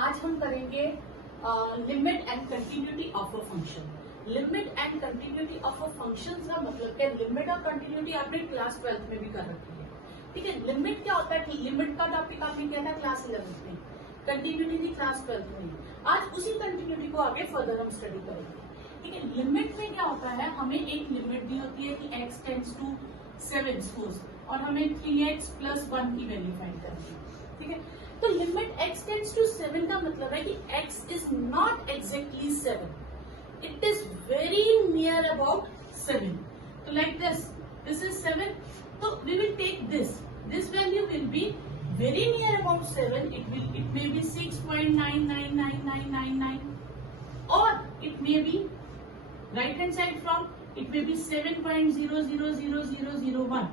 आज हम करेंगे limit and continuity of a function. Limit and continuity of a function का मतलब क्या? लिमिट और कंटिन्यूटी आपने क्लास 12th में भी कर रखी है, ठीक है। लिमिट क्या होता है कि लिमिट का टॉपिक आपने किया था क्लास 11th में, कंटिन्यूटी थी क्लास 12th में। आज उसी कंटिन्यूटी को आगे फर्दर हम स्टडी करेंगे, ठीक है। लिमिट में क्या होता है, हमें एक लिमिट दी होती है कि x टेंड्स टू 7 सपोज, और हमें 3x + 1 की वैल्यू फाइंड करनी है, ठीक है। तो लिमिट x टेंड्स टू 7 का मतलब है कि x is not exactly 7, it is very near about 7। तो लाइक दिस इज 7, तो we will take this value will be very near about 7. It may be 6.999999, or it may be right hand side from, it may be 7.000001.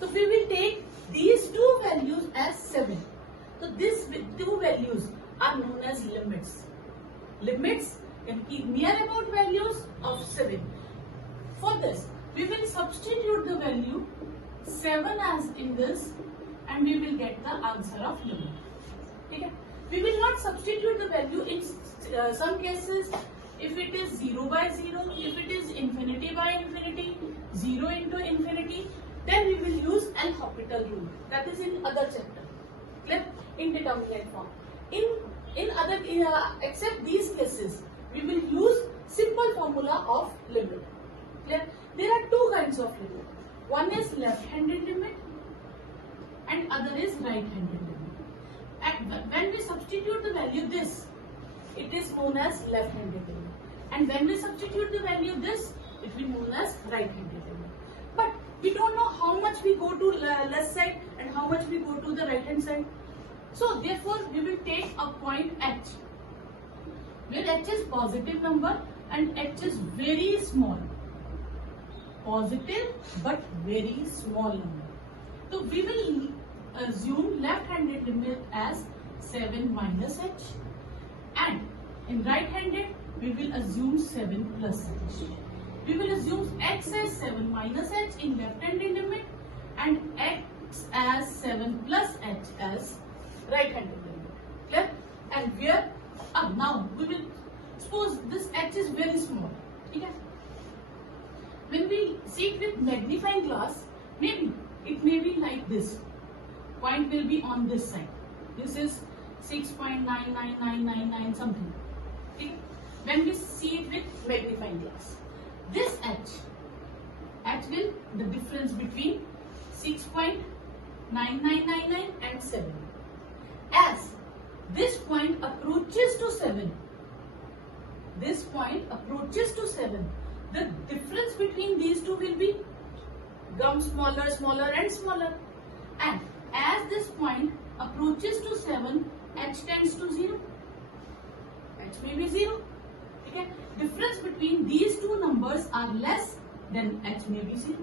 So we will take these two values as 7. So these two values are known as limits. Limits can keep near about values of 7. For this, we will substitute the value 7 as in this, and we will get the answer of limit. Okay? We will not substitute the value in some cases. If it is 0 by 0, if it is infinity by infinity, 0 into infinity, then we will use L'Hopital rule. That is in other chapter. Clear? In determinant form. In other except these cases, we will use simple formula of limit. Clear? There are two kinds of limit. One is left-handed limit, and other is right-handed limit. And when we substitute the value this, it is known as left-handed limit. And when we substitute the value this, it will be known as right-handed limit. But we don't know how much we go to left side and how much we go to the right-hand side. So therefore, we will take a point H, where H is positive number and H is very small. Positive but very small number. So we will assume left-handed limit as 7 minus h, and in right-handed we will assume 7 plus h. We will assume x as 7 minus h in left-handed limit and x as 7 plus h as right-handed limit. Clear? And where now we will suppose this h is very small. Okay? When we see it with magnifying glass, maybe it may be like this. Point will be on this side. This is 6.99999 something. Okay? When we see it with magnifying glass, this h will the difference between 6.9999 and 7. As this point approaches to 7, the difference between these two will be become smaller and smaller, and as this point approaches to 7, h tends to 0. H may be 0. Okay? Difference between these two numbers are less than h may be 0.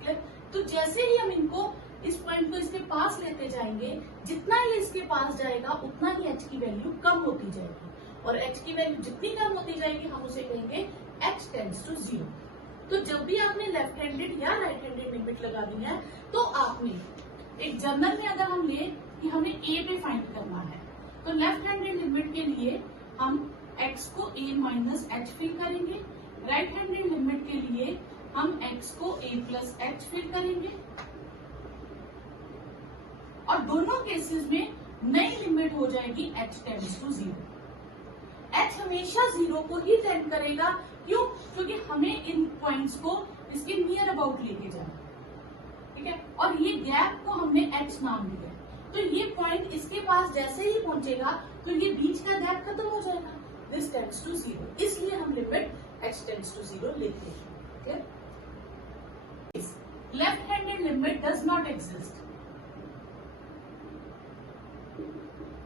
Okay? तो जैसे ही हम इनको इस point को इसके पास लेते जाएंगे, जितना ये इसके पास जाएगा उतना ही h की वैल्यू कम होती जाएगी, और h की वैल्यू जितनी कम होती जाएगी हम उसे कहेंगे h tends to 0. तो जब भी आपने लेफ्ट हैंडेड या राइट हैंडेड लिमिट लगानी है, तो आपने एक जनरल में अगर हम ले कि हमें a पे फाइंड करना है, तो लेफ्ट हैंडेड लिमिट के लिए हम x को a माइनस h फिल करेंगे, राइट हैंडेड लिमिट के लिए हम x को a प्लस h फिल करेंगे, और दोनों केसेस में नई लिमिट हो जाएगी h टेंड्स टू 0. h हमेशा 0 को ही टेंड करेगा। क्यों? क्योंकि हमें इन पॉइंट्स को इसके नियर अबाउट लेके जाना, ठीक है। और ये गैप को हमने h नाम दिया, तो ये पॉइंट इसके पास जैसे ही पहुंचेगा तो ये बीच का गैप खत्म हो जाएगा, दिस टेंड्स टू 0, इसलिए हम लिमिट h टेंड्स टू 0 लेते हैं। Left handed limit does not exist,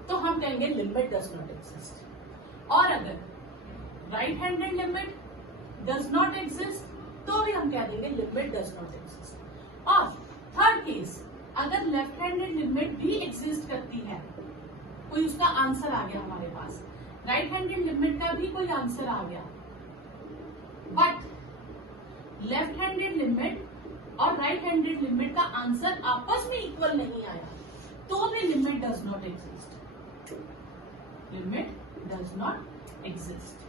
तो हम कहेंगे लिमिट डज नॉट एग्जिस्ट। और अगर right handed limit does not exist, तो भी हम कह देंगे लिमिट डज नॉट एग्जिस्ट। और थर्ड केस, अगर लेफ्ट हैंडेड लिमिट भी एग्जिस्ट करती है, कोई उसका आंसर आ गया हमारे पास, राइट हैंडेड लिमिट का भी कोई आंसर आ गया, बट लेफ्ट हैंडेड लिमिट और राइट हैंडेड लिमिट का आंसर आपस में इक्वल नहीं आया, तो भी limit does not exist. Does not exist.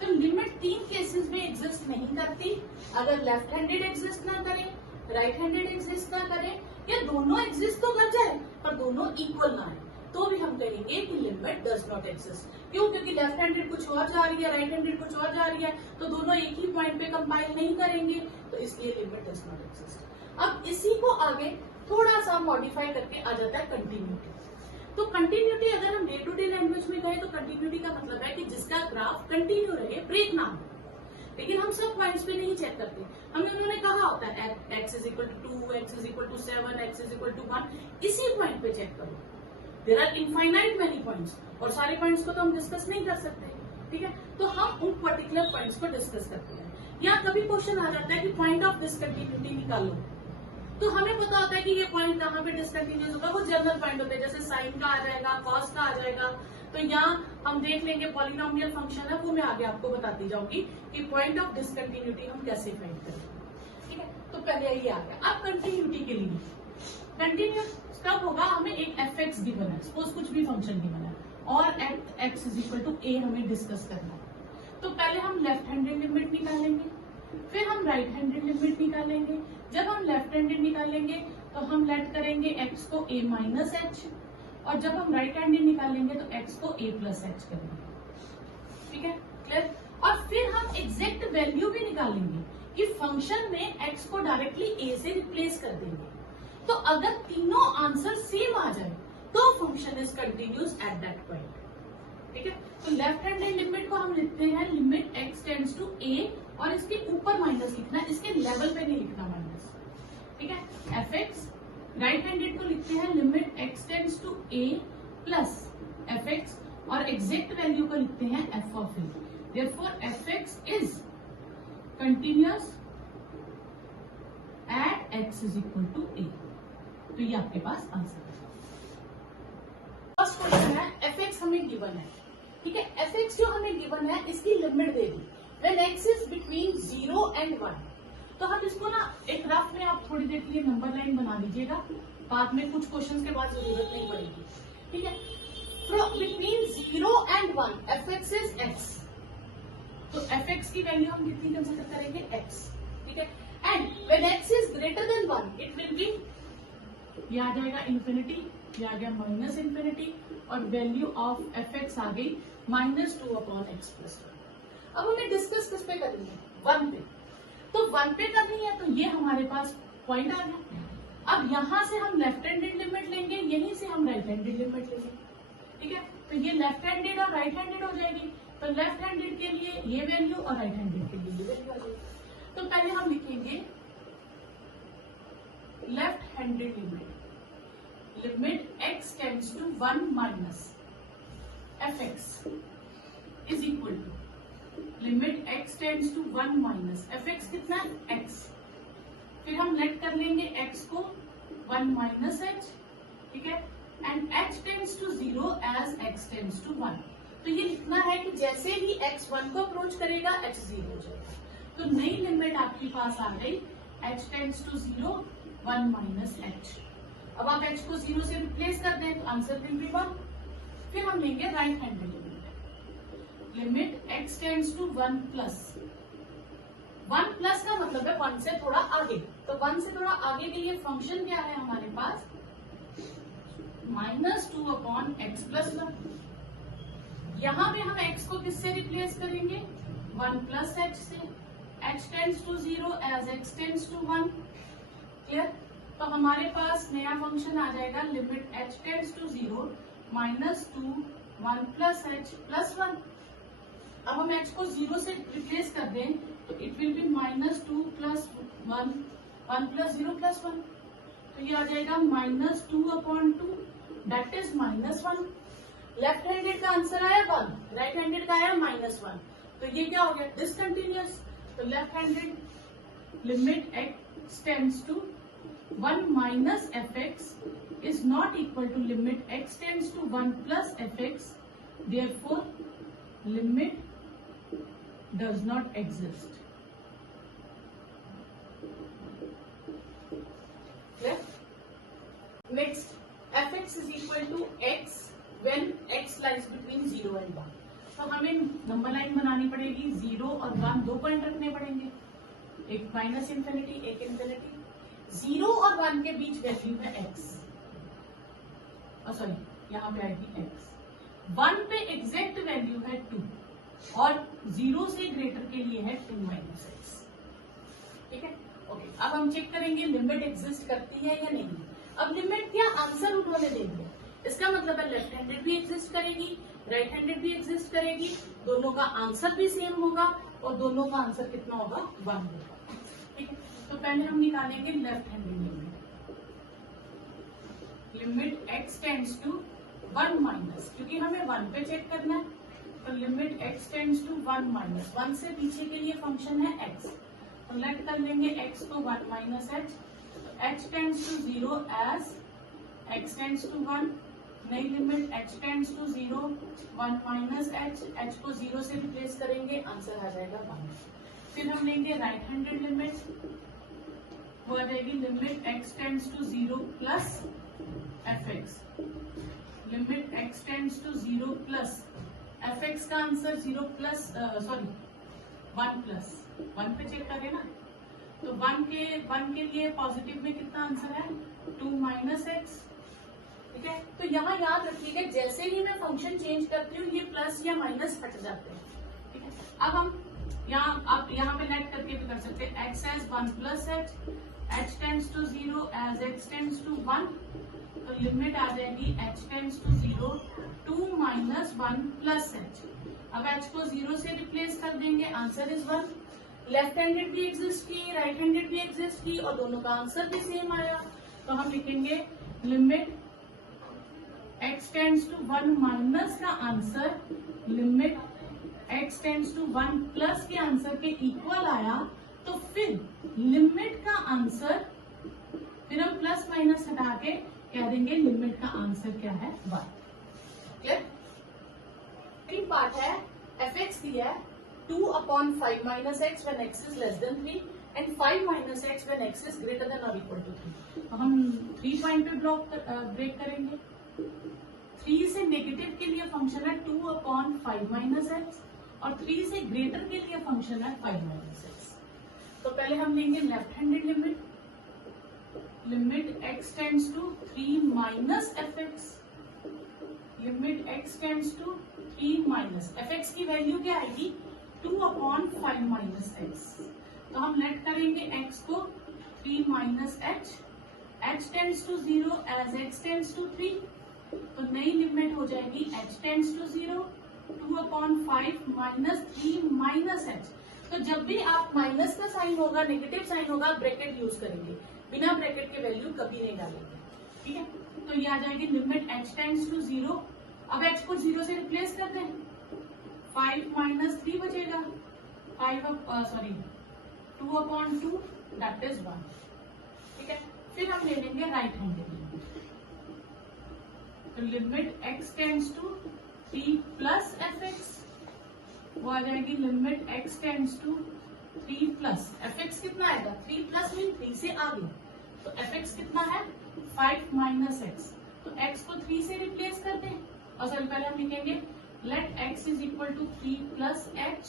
तो लिमिट 3 केसेस में एग्जिस्ट नहीं करती, अगर लेफ्ट हैंडेड एग्जिस्ट ना करे, राइट हैंडेड एग्जिस्ट ना करे, या दोनों एग्जिस्ट तो कर जाए पर दोनों इक्वल ना है, तो भी हम कहेंगे कि लिमिट डज नॉट एग्जिस्ट। क्यों? क्योंकि लेफ्ट हैंडेड कुछ और जा रही है, राइट हैंडेड कुछ और जा रही है, तो दोनों एक ही पॉइंट पे कंपाइल नहीं करेंगे, तो इसलिए लिमिट डज नॉट एग्जिस्ट। अब इसी को आगे थोड़ा सा मॉडिफाई करके आ जाता है कंटिन्यूटी। तो कंटिन्यूटी अगर हम डे टू डे लैंग्वेज में कहें तो कंटिन्यूटी का मतलब है कि जिसका ग्राफ कंटिन्यू रहे, ब्रेक ना हो। लेकिन हम सब पॉइंट्स पे नहीं चेक करते, हमें उन्होंने कहा होता है x is equal to 2, x is equal to 7, x is equal to 1, इसी पॉइंट पे चेक करो। There are infinite many points, और सारे पॉइंट्स को तो हम डिस्कस नहीं कर सकते, ठीक है? तो हम उन पर्टिकुलर पॉइंट्स को डिस्कस करते हैं। या कभी क्वेश्चन आ जाता है कि पॉइंट ऑफ डिसकंटिन्यूटी निकालो, तो हमें पता होता है कि ये पॉइंट कहाँ पे डिसकंटिन्यूस होगा, वो जनरल पॉइंट होते हैं, जैसे साइन का आ जाएगा, कॉस का आ जाएगा। तो यहाँ हम देख लेंगे पॉलिनोमियल फंक्शन है, वो मैं आगे आपको बताती जाऊंगी कि पॉइंट ऑफ डिसकंटिन्यूटी हम कैसे फाइंड करेंगे, ठीक है? तो पहले ये आ गया। अब कंटिन्यूटी के लिए कंटिन्यूस कब होगा, हमें एक एफ एक्स गिवन है, सपोज कुछ भी फंक्शन गिवन है, और एक्स इज इक्वल टू ए हमें डिस्कस करना है। तो पहले हम लेफ्ट हैंडेड लिमिट निकालेंगे, फिर हम राइट हैंडेड लिमिट निकालेंगे। जब हम लेफ्ट हैंडेड निकालेंगे तो हम लेट करेंगे x को a माइनस एच, और जब हम राइट हैंडेड निकालेंगे तो x को a प्लस एच करेंगे, ठीक है? क्लियर? और फिर हम एग्जैक्ट वैल्यू भी निकालेंगे कि फंक्शन में x को डायरेक्टली a से रिप्लेस कर देंगे। तो अगर तीनों आंसर सेम आ जाए तो function is continuous at that point, ठीक है? तो लेफ्ट हैंडेड लिमिट को हम लिखते हैं limit x tends to a, और इसके ऊपर माइनस लिखना है, इसके लेवल पे नहीं लिखना माइनस, ठीक है? F x. राइट हैंडेड को लिखते हैं limit x tends to a plus f x, और एग्जैक्ट वैल्यू को लिखते हैं f of a. Therefore f x is continuous at x is equal to a। तो ये आपके पास आंसर है। फर्स्ट क्वेश्चन है, एफ एक्स हमें गिवन है, ठीक है? एफ एक्स जो हमें गिवन है इसकी limit they the when x is between 0 and 1। तो हम इसको ना एक रफ में आप थोड़ी देर के लिए नंबर लाइन बना लीजिएगा, बाद में कुछ क्वेश्चंस के बाद जरूरत नहीं पड़ेगी, ठीक है? Between 0 and 1 F x is x, तो एफ एक्स की वैल्यू हम कितनी कंसिडर करेंगे, x, ठीक है? And when x is greater than 1 it will be, ये आ जाएगा इन्फिनिटी, ये आ गया माइनस इन्फिनिटी, और वैल्यू ऑफ एफ एक्स आ गई -2 अपॉन एक्स प्लस 1। अब हमें डिस्कस किस पे करनी है, 1 पे। तो 1 पे करनी है, तो ये हमारे पास पॉइंट आ गया। अब यहाँ से हम लेफ्ट हैंडेड लिमिट लेंगे, यहीं से हम राइट हैंडेड लिमिट लेंगे, ठीक है? तो ये लेफ्ट हैंडेड और राइट हैंडेड हो जाएगी। तो लेफ्ट हैंडेड के लिए ये वैल्यू और राइट हैंडेड के लिए ये वैल्यू आ जाएगी। तो पहले हम लिखेंगे left handed limit x tends to 1 minus f x is equal to limit x tends to 1 minus f x कितना है, x। फिर हम लेट कर लेंगे x को 1 माइनस एच, ठीक है? And h tends to 0 as x tends to 1। तो ये लिखना है कि जैसे ही x 1 को अप्रोच करेगा h 0 हो जाएगा। तो नई लिमिट आपके पास आ गई h tends to 0 1 minus h. अब आप h को 0 से रिप्लेस कर दें तो आंसर विल बी 1। फिर हम लेंगे right handed limit x tends to 1 plus. 1 plus का मतलब है 1 से थोड़ा आगे, तो 1 से थोड़ा आगे के लिए फंक्शन क्या है हमारे पास, -2 अपॉन एक्स प्लस 1। यहाँ पे हम x को किससे रिप्लेस करेंगे, 1 प्लस एच से। h tends to 0 as x tends to 1। Clear? तो हमारे पास नया फंक्शन आ जाएगा limit h tends to 0 -2 1 plus h plus 1। अब हम h को 0 से रिप्लेस कर दें तो it will be -2 plus 1 1 plus 0 plus 1। तो ये आ जाएगा -2 upon 2 that is -1। Left handed का आंसर आया 1, राइट हैंडेड का आया -1। तो ये क्या हो गया, डिसकंटिन्यूअस। तो left handed limit x tends to 1 minus f x is not equal to limit x tends to 1 plus f x. Therefore limit does not exist. Left. Next, fx is equal to x when x lies between 0 0 and 1। तो हमें number line बनानी पड़ेगी, 0 और 1 दो point रखने पड़ेंगे, एक minus infinity एक इंफिनिटी। 0 और 1 के बीच वैल्यू है x, सॉरी यहाँ पे आएगी x। 1 पे एग्जैक्ट वैल्यू है 2 और 0 से ग्रेटर के लिए है 2 माइनस एक्स। ठीक है, ओके। अब हम चेक करेंगे लिमिट एग्जिस्ट करती है या नहीं। अब लिमिट क्या, आंसर उन्होंने दे दिया, इसका मतलब है लेफ्ट हैंडेड भी एग्जिस्ट करेगी, राइट हैंडेड भी एग्जिस्ट करेगी, दोनों का आंसर भी सेम होगा और दोनों का आंसर कितना होगा, 1 होगा। ठीक है, तो पहले हम निकालेंगे left handed limit. Limit x tends to 1 minus, क्योंकि हमें 1 पे चेक करना है, तो limit x tends to 1 minus, 1 से पीछे के लिए फंक्शन है x, तो लेट कर लेंगे x को 1 माइनस h, तो h tends to 0 as x tends to 1, नई limit h tends to 0 1 minus h को 0 से रिप्लेस करेंगे, आंसर आ जाएगा 1। फिर हम लेंगे राइट हैंडेड लिमिट, वो आ जाएगी limit x tends to 0 plus fx, limit x tends to 0 plus fx का आंसर 0 प्लस 1 प्लस 1 पे चेक करें ना, तो 1 के लिए पॉजिटिव में कितना आंसर है, 2 माइनस एक्स। ठीक है, तो यहाँ याद रखिएगा जैसे ही मैं फंक्शन चेंज करती हूँ ये प्लस या माइनस हट जाते हैं। ठीक है, अब हम यहाँ पे नेट करके भी कर सकते हैं, x as 1 plus h tends to 0 as x tends to 1, तो लिमिट आ जाएगी h tends to 0 2 minus 1 plus h। अब h को 0 से रिप्लेस कर देंगे, आंसर इज 1। लेफ्ट हैंडेड भी एग्जिस्ट की, राइट हैंडेड भी एग्जिस्ट की और दोनों का आंसर भी सेम आया, तो हम लिखेंगे limit x tends to 1 minus का answer limit x tends to 1 plus के आंसर के इक्वल आया, तो फिर लिमिट का आंसर, फिर हम प्लस माइनस हटा के कह देंगे लिमिट का आंसर क्या है, 1। क्लियर? तीन पार्ट है, fx दिया है 2/5 minus x when x is less than 3 and 5 minus x when x is greater than और इक्वल टू 3। तो हम 3 पॉइंट पे ब्रेक करेंगे। 3 से नेगेटिव के लिए फंक्शन है 2/5 माइनस एक्स और 3 से ग्रेटर के लिए फंक्शन है 5 माइनस एक्स। तो पहले हम लेंगे left handed limit, limit x tends to 3 minus fx, limit x tends to 3 minus fx की वैल्यू क्या आएगी, 2/5 माइनस एक्स। तो हम लेट करेंगे x को 3 minus h tends to 0 as x tends to 3, तो नई लिमिट हो जाएगी h tends to 0 2/5 minus 3 minus h। तो जब भी आप माइनस का साइन होगा, नेगेटिव साइन होगा, ब्रैकेट यूज करेंगे, बिना ब्रैकेट के वैल्यू कभी नहीं डालेंगे। ठीक है, तो ये आ जाएगी लिमिट h टेंड्स टू 0, अब h को 0 से रिप्लेस कर दें, 5 माइनस 3 बचेगा, 2/2 दैट इज 1। ठीक है, फिर हम ले लेंगे राइट हैंडेड लिमिट, तो limit x tends to 3 plus fx, वो आ जाएगी limit x tends to 3 plus fx कितना आएगा, 3 प्लस मीन 3 से आगे, तो fx कितना है 5 माइनस x, तो x को 3 से रिप्लेस कर दें और सबसे पहले हम लिखेंगे let x is equal to 3 plus h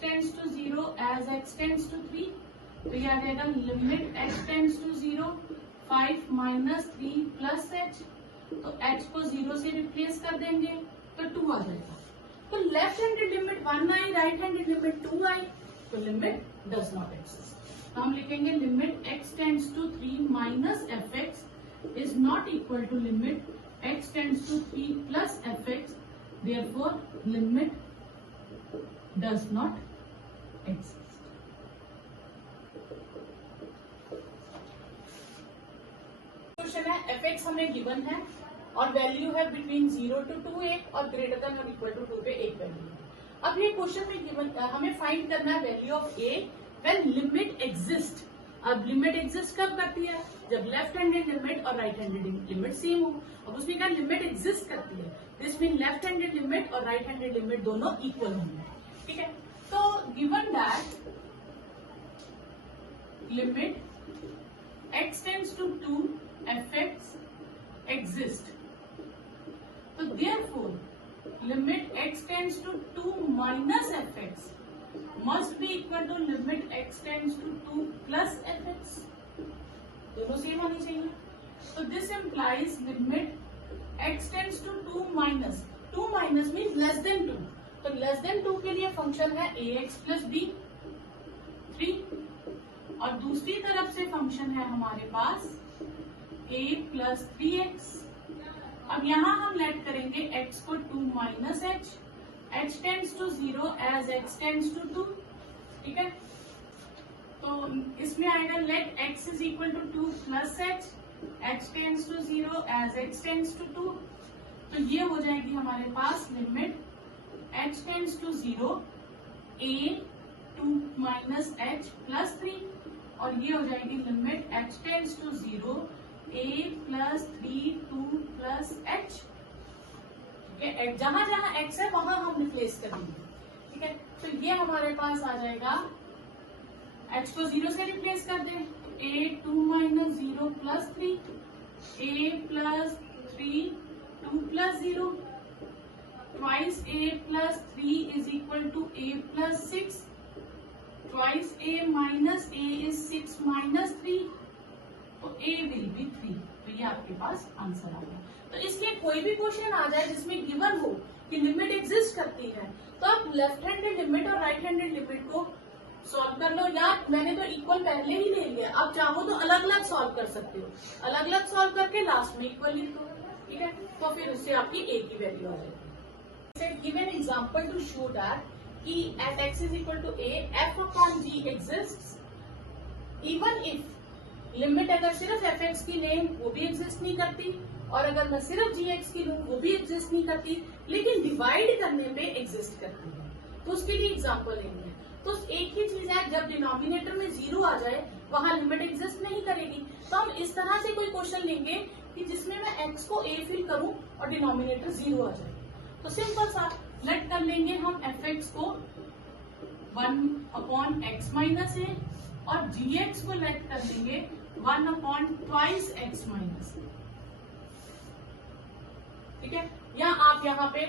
tends to 0 as x tends to 3, तो ये आ जाएगा limit x tends to 0 5 minus 3 plus h, तो h को 0 से रिप्लेस कर देंगे तो 2 आ जाएगा। तो लेफ्ट हैंडेड लिमिट 1 आई, राइट हैंडेड लिमिट 2 आई, तो लिमिट डज नॉट एग्जिस्ट। तो हम लिखेंगे limit x tends to 3 minus fx is not equal to limit x tends to 3 plus fx, therefore limit does not exist। Question है fx हमें given है और value है बिटवीन 0 to 2 1 और greater than और इक्वल टू 2 पे एक value है। अब ये क्वेश्चन में गिवन हमें फाइंड करना है value of a when limit exist. अब लिमिट एग्जिस्ट कब करती है, जब लेफ्ट हैंडेड लिमिट और राइट हैंडेड लिमिट सेम हो। अब उसमें क्या लिमिट एग्जिस्ट करती है, this mean left handed limit और राइट हैंडेड लिमिट दोनों इक्वल होंगे। ठीक है, तो given that limit x tends to 2 fx exist, तो therefore limit x tends to 2 minus fx must be equal to limit x tends to 2 plus fx, दोनों same होनी चाहिए। तो this implies limit x tends to 2 minus means less than 2, तो less than 2 के लिए function है ax plus b 3, और दूसरी तरफ से फंक्शन है हमारे पास a प्लस 3x। अब यहाँ हम लेट करेंगे x को 2 minus h tends to 0 as x tends to 2, ठीक है। तो इसमें आएगा let x is equal to 2 plus h tends to 0 as x tends to 2, तो ये हो जाएगी हमारे पास limit h tends to 0 a 2 minus h plus 3, और ये हो जाएगी limit h tends to 0 a plus 3 2 plus h, ठीक है। जहां जहां x है वहां हम रिप्लेस करेंगे, ठीक है। तो ये हमारे पास आ जाएगा, h को 0 से रिप्लेस कर दें, a 2 minus 0 plus 3 a plus 3 2 plus 0 twice a plus 3 is equal to a plus 6 twice a minus a is 6 minus 3, तो a विल बी 3, तो ये आपके पास आंसर आ गया। तो इसलिए कोई भी क्वेश्चन आ जाए जिसमें गिवन हो कि लिमिट एग्जिस्ट करती है, तो आप लेफ्ट हैंडेड लिमिट और राइट हैंडेड लिमिट को सॉल्व कर लो, या मैंने तो इक्वल पहले ही ले लिया, आप चाहो तो अलग अलग सॉल्व कर सकते हो, अलग अलग सॉल्व करके लास्ट में इक्वल लिख दो, ठीक है। तो फिर उससे आपकी a की वैल्यू आ जाएगी। Give an example to show that कि at x is equal to a f upon g exists even if limit अगर सिर्फ fx की लें वो भी एग्जिस्ट नहीं करती, और अगर मैं सिर्फ gx की लूं वो भी एग्जिस्ट नहीं करती, लेकिन डिवाइड करने पे एग्जिस्ट करती है। तो उसके लिए एग्जांपल लेंगे। तो एक ही चीज है, जब डिनोमिनेटर में 0 आ जाए वहां लिमिट एग्जिस्ट नहीं करेगी। तो हम इस तरह से कोई क्वेश्चन लेंगे कि जिसमें मैं x को a फिल करूं और डिनोमिनेटर 0 आ जाए। तो सिंपल सा लेट कर लेंगे हम fx को 1 अपॉन x माइनस a, और gx को लेट कर देंगे 1 upon twice x minus a, ठीक है। या आप यहाँ पे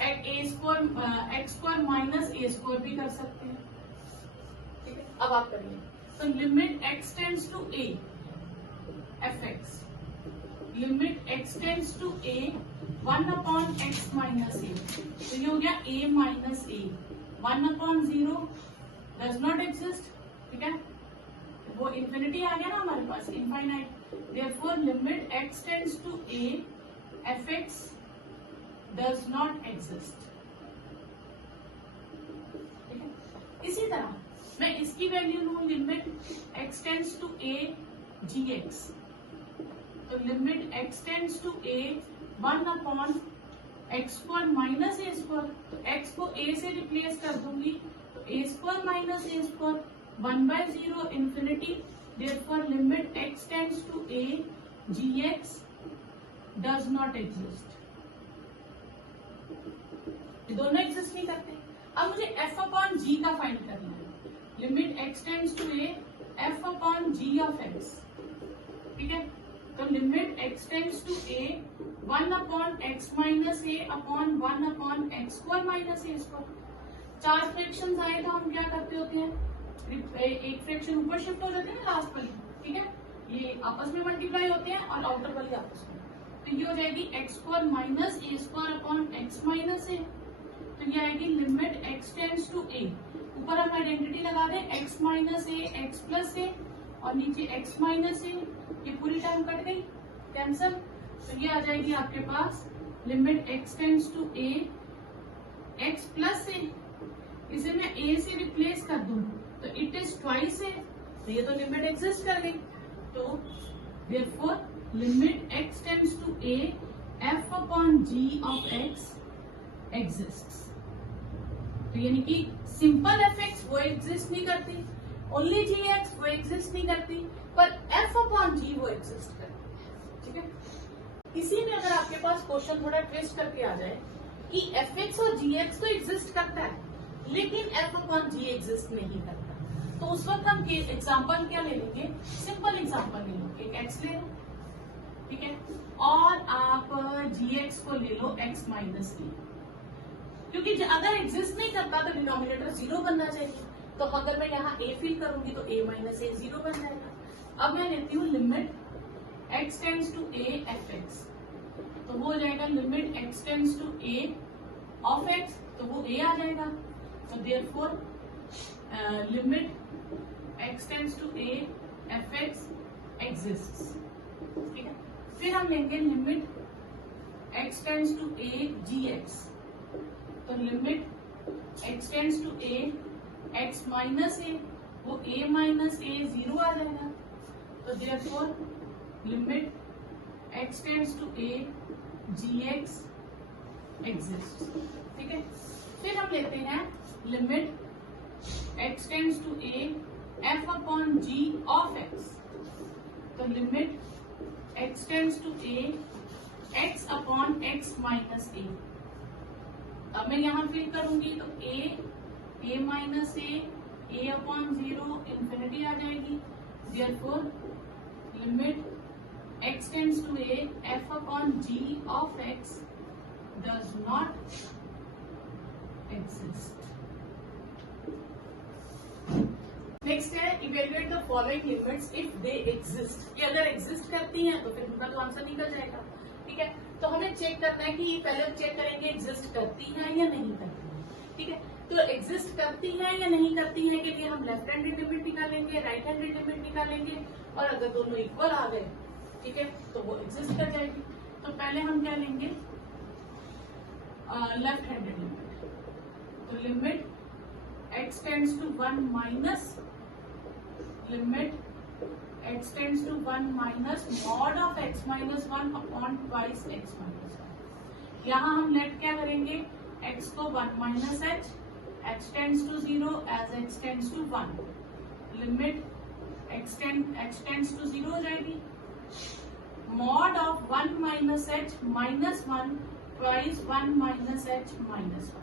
x square minus a square भी कर सकते हैं, ठीक है। अब आप करिए, तो limit x tends to a fx, limit x tends to a 1 upon x minus a, तो ये हो गया a minus a 1 upon 0 does not exist, ठीक है। वो इंफिनिटी आ गया ना हमारे पास, infinite. Therefore limit x tends to a fx does not exist, ठीक है। इसी तरह मैं इसकी वैल्यू लूं, limit x tends to a gx, तो limit x tends to a 1 upon x square minus a square, तो x को a से रिप्लेस कर दूंगी, तो a square minus a square 1/0 infinity. Therefore limit x tends to a gx does not exist, ये दोनों exist नहीं करते। अब मुझे f अपॉन g का फाइंड करना है, limit x tends to a f upon g of x, ठीक है। तो limit x tends to a 1 upon x minus a upon 1 upon x square minus a square. 4 fractions आए तो हम क्या करते होते हैं, एक फ्रैक्शन ऊपर शिफ्ट हो जाते हैं लास्ट वाली, ठीक है। ये आपस में मल्टीप्लाई होते हैं और आउटर वाली आपस में, तो ये हो जाएगी x square minus a square upon x minus a, तो ये आएगी limit x tends to a, ऊपर हम आइडेंटिटी लगा दें x minus a x plus a, और नीचे x माइनस a, ये पूरी टर्म कट गई कैंसल, तो ये आ जाएगी आपके पास limit x tends to a x plus a, इसे मैं a से रिप्लेस कर दूं तो इट इज ट्वाइस a, तो ये तो लिमिट एग्जिस्ट कर गई। तो therefore limit x tends to a f upon g of x exists, तो यानी कि सिंपल fx वो एग्जिस्ट नहीं करती, ओनली gx वो एग्जिस्ट नहीं करती, पर f अपॉन g वो एग्जिस्ट करती, ठीक है। इसी में अगर आपके पास क्वेश्चन थोड़ा ट्विस्ट करके आ जाए कि fx और gx तो एग्जिस्ट करता है लेकिन f अपॉन g एग्जिस्ट नहीं करता, तो उस वक्त हम एग्जाम्पल क्या ले लेंगे, सिंपल एग्जाम्पल ले लो, एक x ले लो, ठीक है, और आप gx को ले लो x माइनस a, क्योंकि अगर एग्जिस्ट नहीं करता तो डिनोमिनेटर 0 बनना चाहिए। तो अगर मैं यहाँ a फिल करूंगी तो a माइनस a 0 बन जाएगा। अब मैं लेती हूँ limit x tends to a f x, तो वो हो जाएगा limit x tends to a of x, तो वो a आ जाएगा। तो therefore limit x tends to a f x exists. ठीक है, फिर हम लेंगे limit x tends to a g x, तो limit x tends to a x minus a, वो a माइनस a 0 आ जाएगा। तो therefore limit x tends to a gx exist. ठीक है, फिर हम लेते हैं limit x tends to a f upon g of x, तो limit x tends to a x upon x minus a। अब मैं यहाँ फिल करूंगी तो a minus a upon 0 infinity आ जाएगी। Therefore limit x tends to a f upon g of x does not exist. Next है evaluate the following limits if they exist. ये अगर एग्जिस्ट करती हैं तो फिर उनका तो आंसर निकल जाएगा। ठीक है, तो हमें चेक करना है कि पहले चेक करेंगे एग्जिस्ट करती है या नहीं करती है। ठीक है, तो एग्जिस्ट करती है या नहीं करती है के लिए हम लेफ्ट हैंडेड लिमिट निकालेंगे, राइट हैंडेड लिमिट निकालेंगे, और अगर दोनों इक्वल आ गए, ठीक है, तो वो एग्जिस्ट कर जाएगी। तो पहले हम क्या लेंगे, लेफ्ट हैंडेड लिमिट, तो limit x tends to 1 minus limit x tends to 1 minus mod of x minus 1 upon twice x minus 1। यहाँ हम लेट क्या करेंगे, x को 1 minus h tends to 0 as x tends to 1, limit x tends to 0 हो जाएगी। Mod of 1 minus h minus 1 twice 1 minus h minus 1,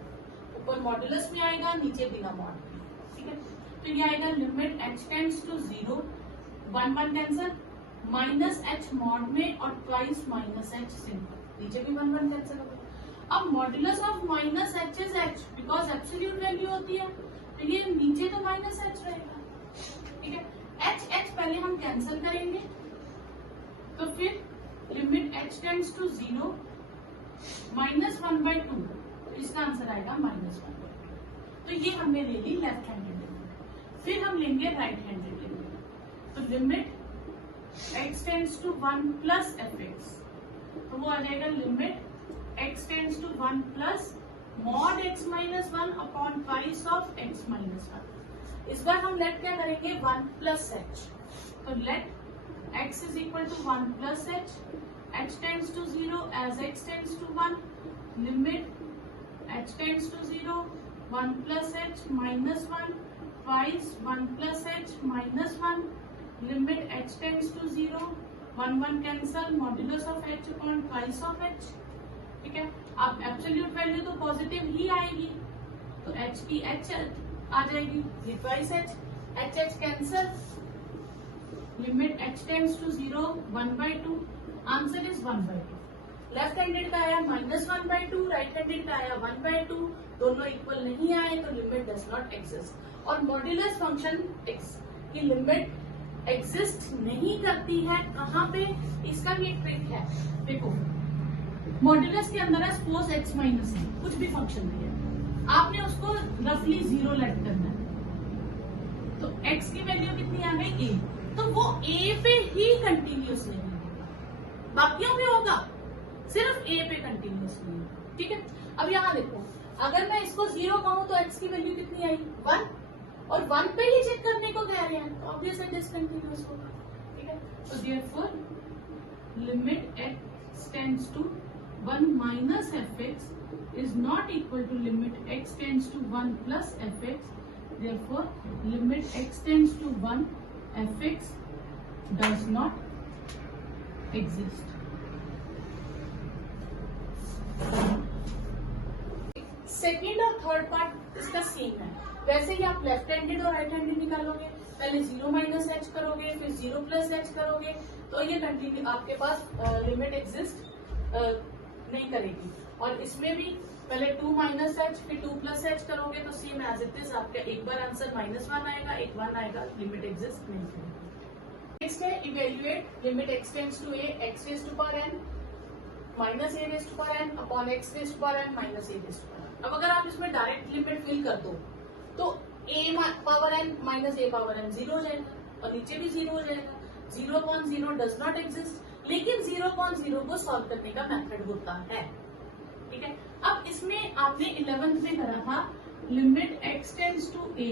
ऊपर modulus में आएगा, नीचे बिना मॉड में। ठीक है, तो ये आएगा limit h tends to 0, 1 1 cancel, minus h mod में और ट्वाइस माइनस h सिंपल, नीचे भी 1 1 कैंसिल हो गया। अब modulus of minus h is h, because absolute value होती है, तो ये नीचे तो माइनस h रहेगा। ठीक है, h पहले हम कैंसिल करेंगे, तो फिर limit h tends to 0 minus 1/2, तो इसका आंसर आएगा -1/2। तो ये हमने ले ली लेफ्ट हैंडेड लिमिट। फिर हम लेंगे राइट हैंडेड लिमिट, तो limit x tends to 1 plus fx, तो वो आ जाएगा limit x tends to 1 plus mod x minus 1 upon twice of x minus 1। इस बार हम लेट क्या करेंगे, 1 प्लस h, तो let x is equal to 1 plus h tends to 0 as x tends to 1, limit h tends to 0 1 plus h minus 1 twice 1 plus h minus 1, limit h tends to 0 1 1 cancel, modulus of h upon twice of h। ठीक है, अब absolute value तो positive ही आएगी, तो h की h आ जाएगी, ये twice h cancel, limit h tends to 0 1/2, answer is 1/2। Left handed का आया -1/2, राइट हैंडेड का आया 1/2, दोनों इक्वल नहीं आए तो लिमिट डज नॉट एग्जिस्ट। और मॉड्यूलस फंक्शन x की लिमिट एग्जिस्ट नहीं करती है, कहाँ पे, इसका भी एक ट्रिक है। देखो, मॉड्यूलस के अंदर है सपोज x माइनस है, कुछ भी फंक्शन दिया, आपने उसको रफली 0 लेट करना है, तो x की वैल्यू कितनी आ गई, a, तो वो a पे ही कंटिन्यूस नहीं होगा, बाकियों पे होगा, सिर्फ a पे कंटिन्यूस नहीं होगा। ठीक है, अब यहाँ देखो, अगर मैं इसको 0 कहूँ तो x की वैल्यू कितनी आई, 1, और 1 पे ही चेक करने को कह रहे हैं, तो ऑब्वियसली डिसकंटिन्यूस होगा। ठीक है, तो therefore limit x tends to 1 minus fx is not equal to limit x tends to 1 plus fx, therefore limit x tends to 1 fx does not exist। Second और थर्ड पार्ट इसका same है, वैसे ही आप left handed और right handed निकालोगे, पहले 0 minus h करोगे, फिर 0 प्लस h करोगे, तो ये कंटिन्यू आपके पास लिमिट एग्जिस्ट नहीं करेगी। और इसमें भी पहले 2 माइनस एच फिर 2 प्लस एच करोगे तो सेम एज इट इज आपका एक बार आंसर -1 आएगा, एक 1 आएगा, लिमिट एग्जिस्ट नहीं करेगी। नेक्स्ट है evaluate limit x tends to a x raise to power n minus a raise to power n upon x raise to power n minus a raise to power n. अब अगर आप इसमें direct limit fill कर दो तो ए power n minus ए power N 0 हो जाएगा और नीचे भी 0 हो जाएगा। 0.0 डज नॉट एग्जिस्ट, लेकिन 0.0 को सॉल्व करने का मेथड होता है। ठीक है, अब इसमें आपने 11th में करा था limit x tends to a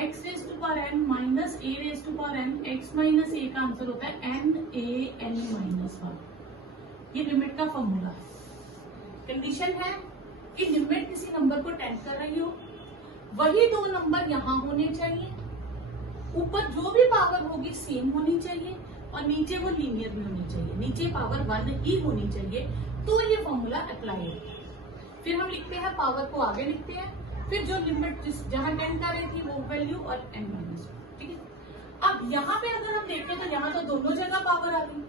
x raise to power n minus a raise to power n x minus a का आंसर होता है n माइनस 1। ये लिमिट का फॉर्मूला है। कंडीशन है कि लिमिट किसी नंबर को टेंड कर रही हो, वही दो नंबर यहाँ होने चाहिए, ऊपर जो भी पावर होगी सेम होनी चाहिए और नीचे वो लीनियर भी होनी चाहिए, नीचे पावर 1 ही होनी चाहिए, तो ये फॉर्मूला अप्लाई होता है। फिर हम लिखते हैं पावर को आगे लिखते हैं, फिर जो लिमिट जहां टेंड कर रही थी वो वैल्यू और n माइनस। ठीक है, अब यहाँ पे अगर हम देखें तो यहाँ तो दोनों जगह पावर आ गई।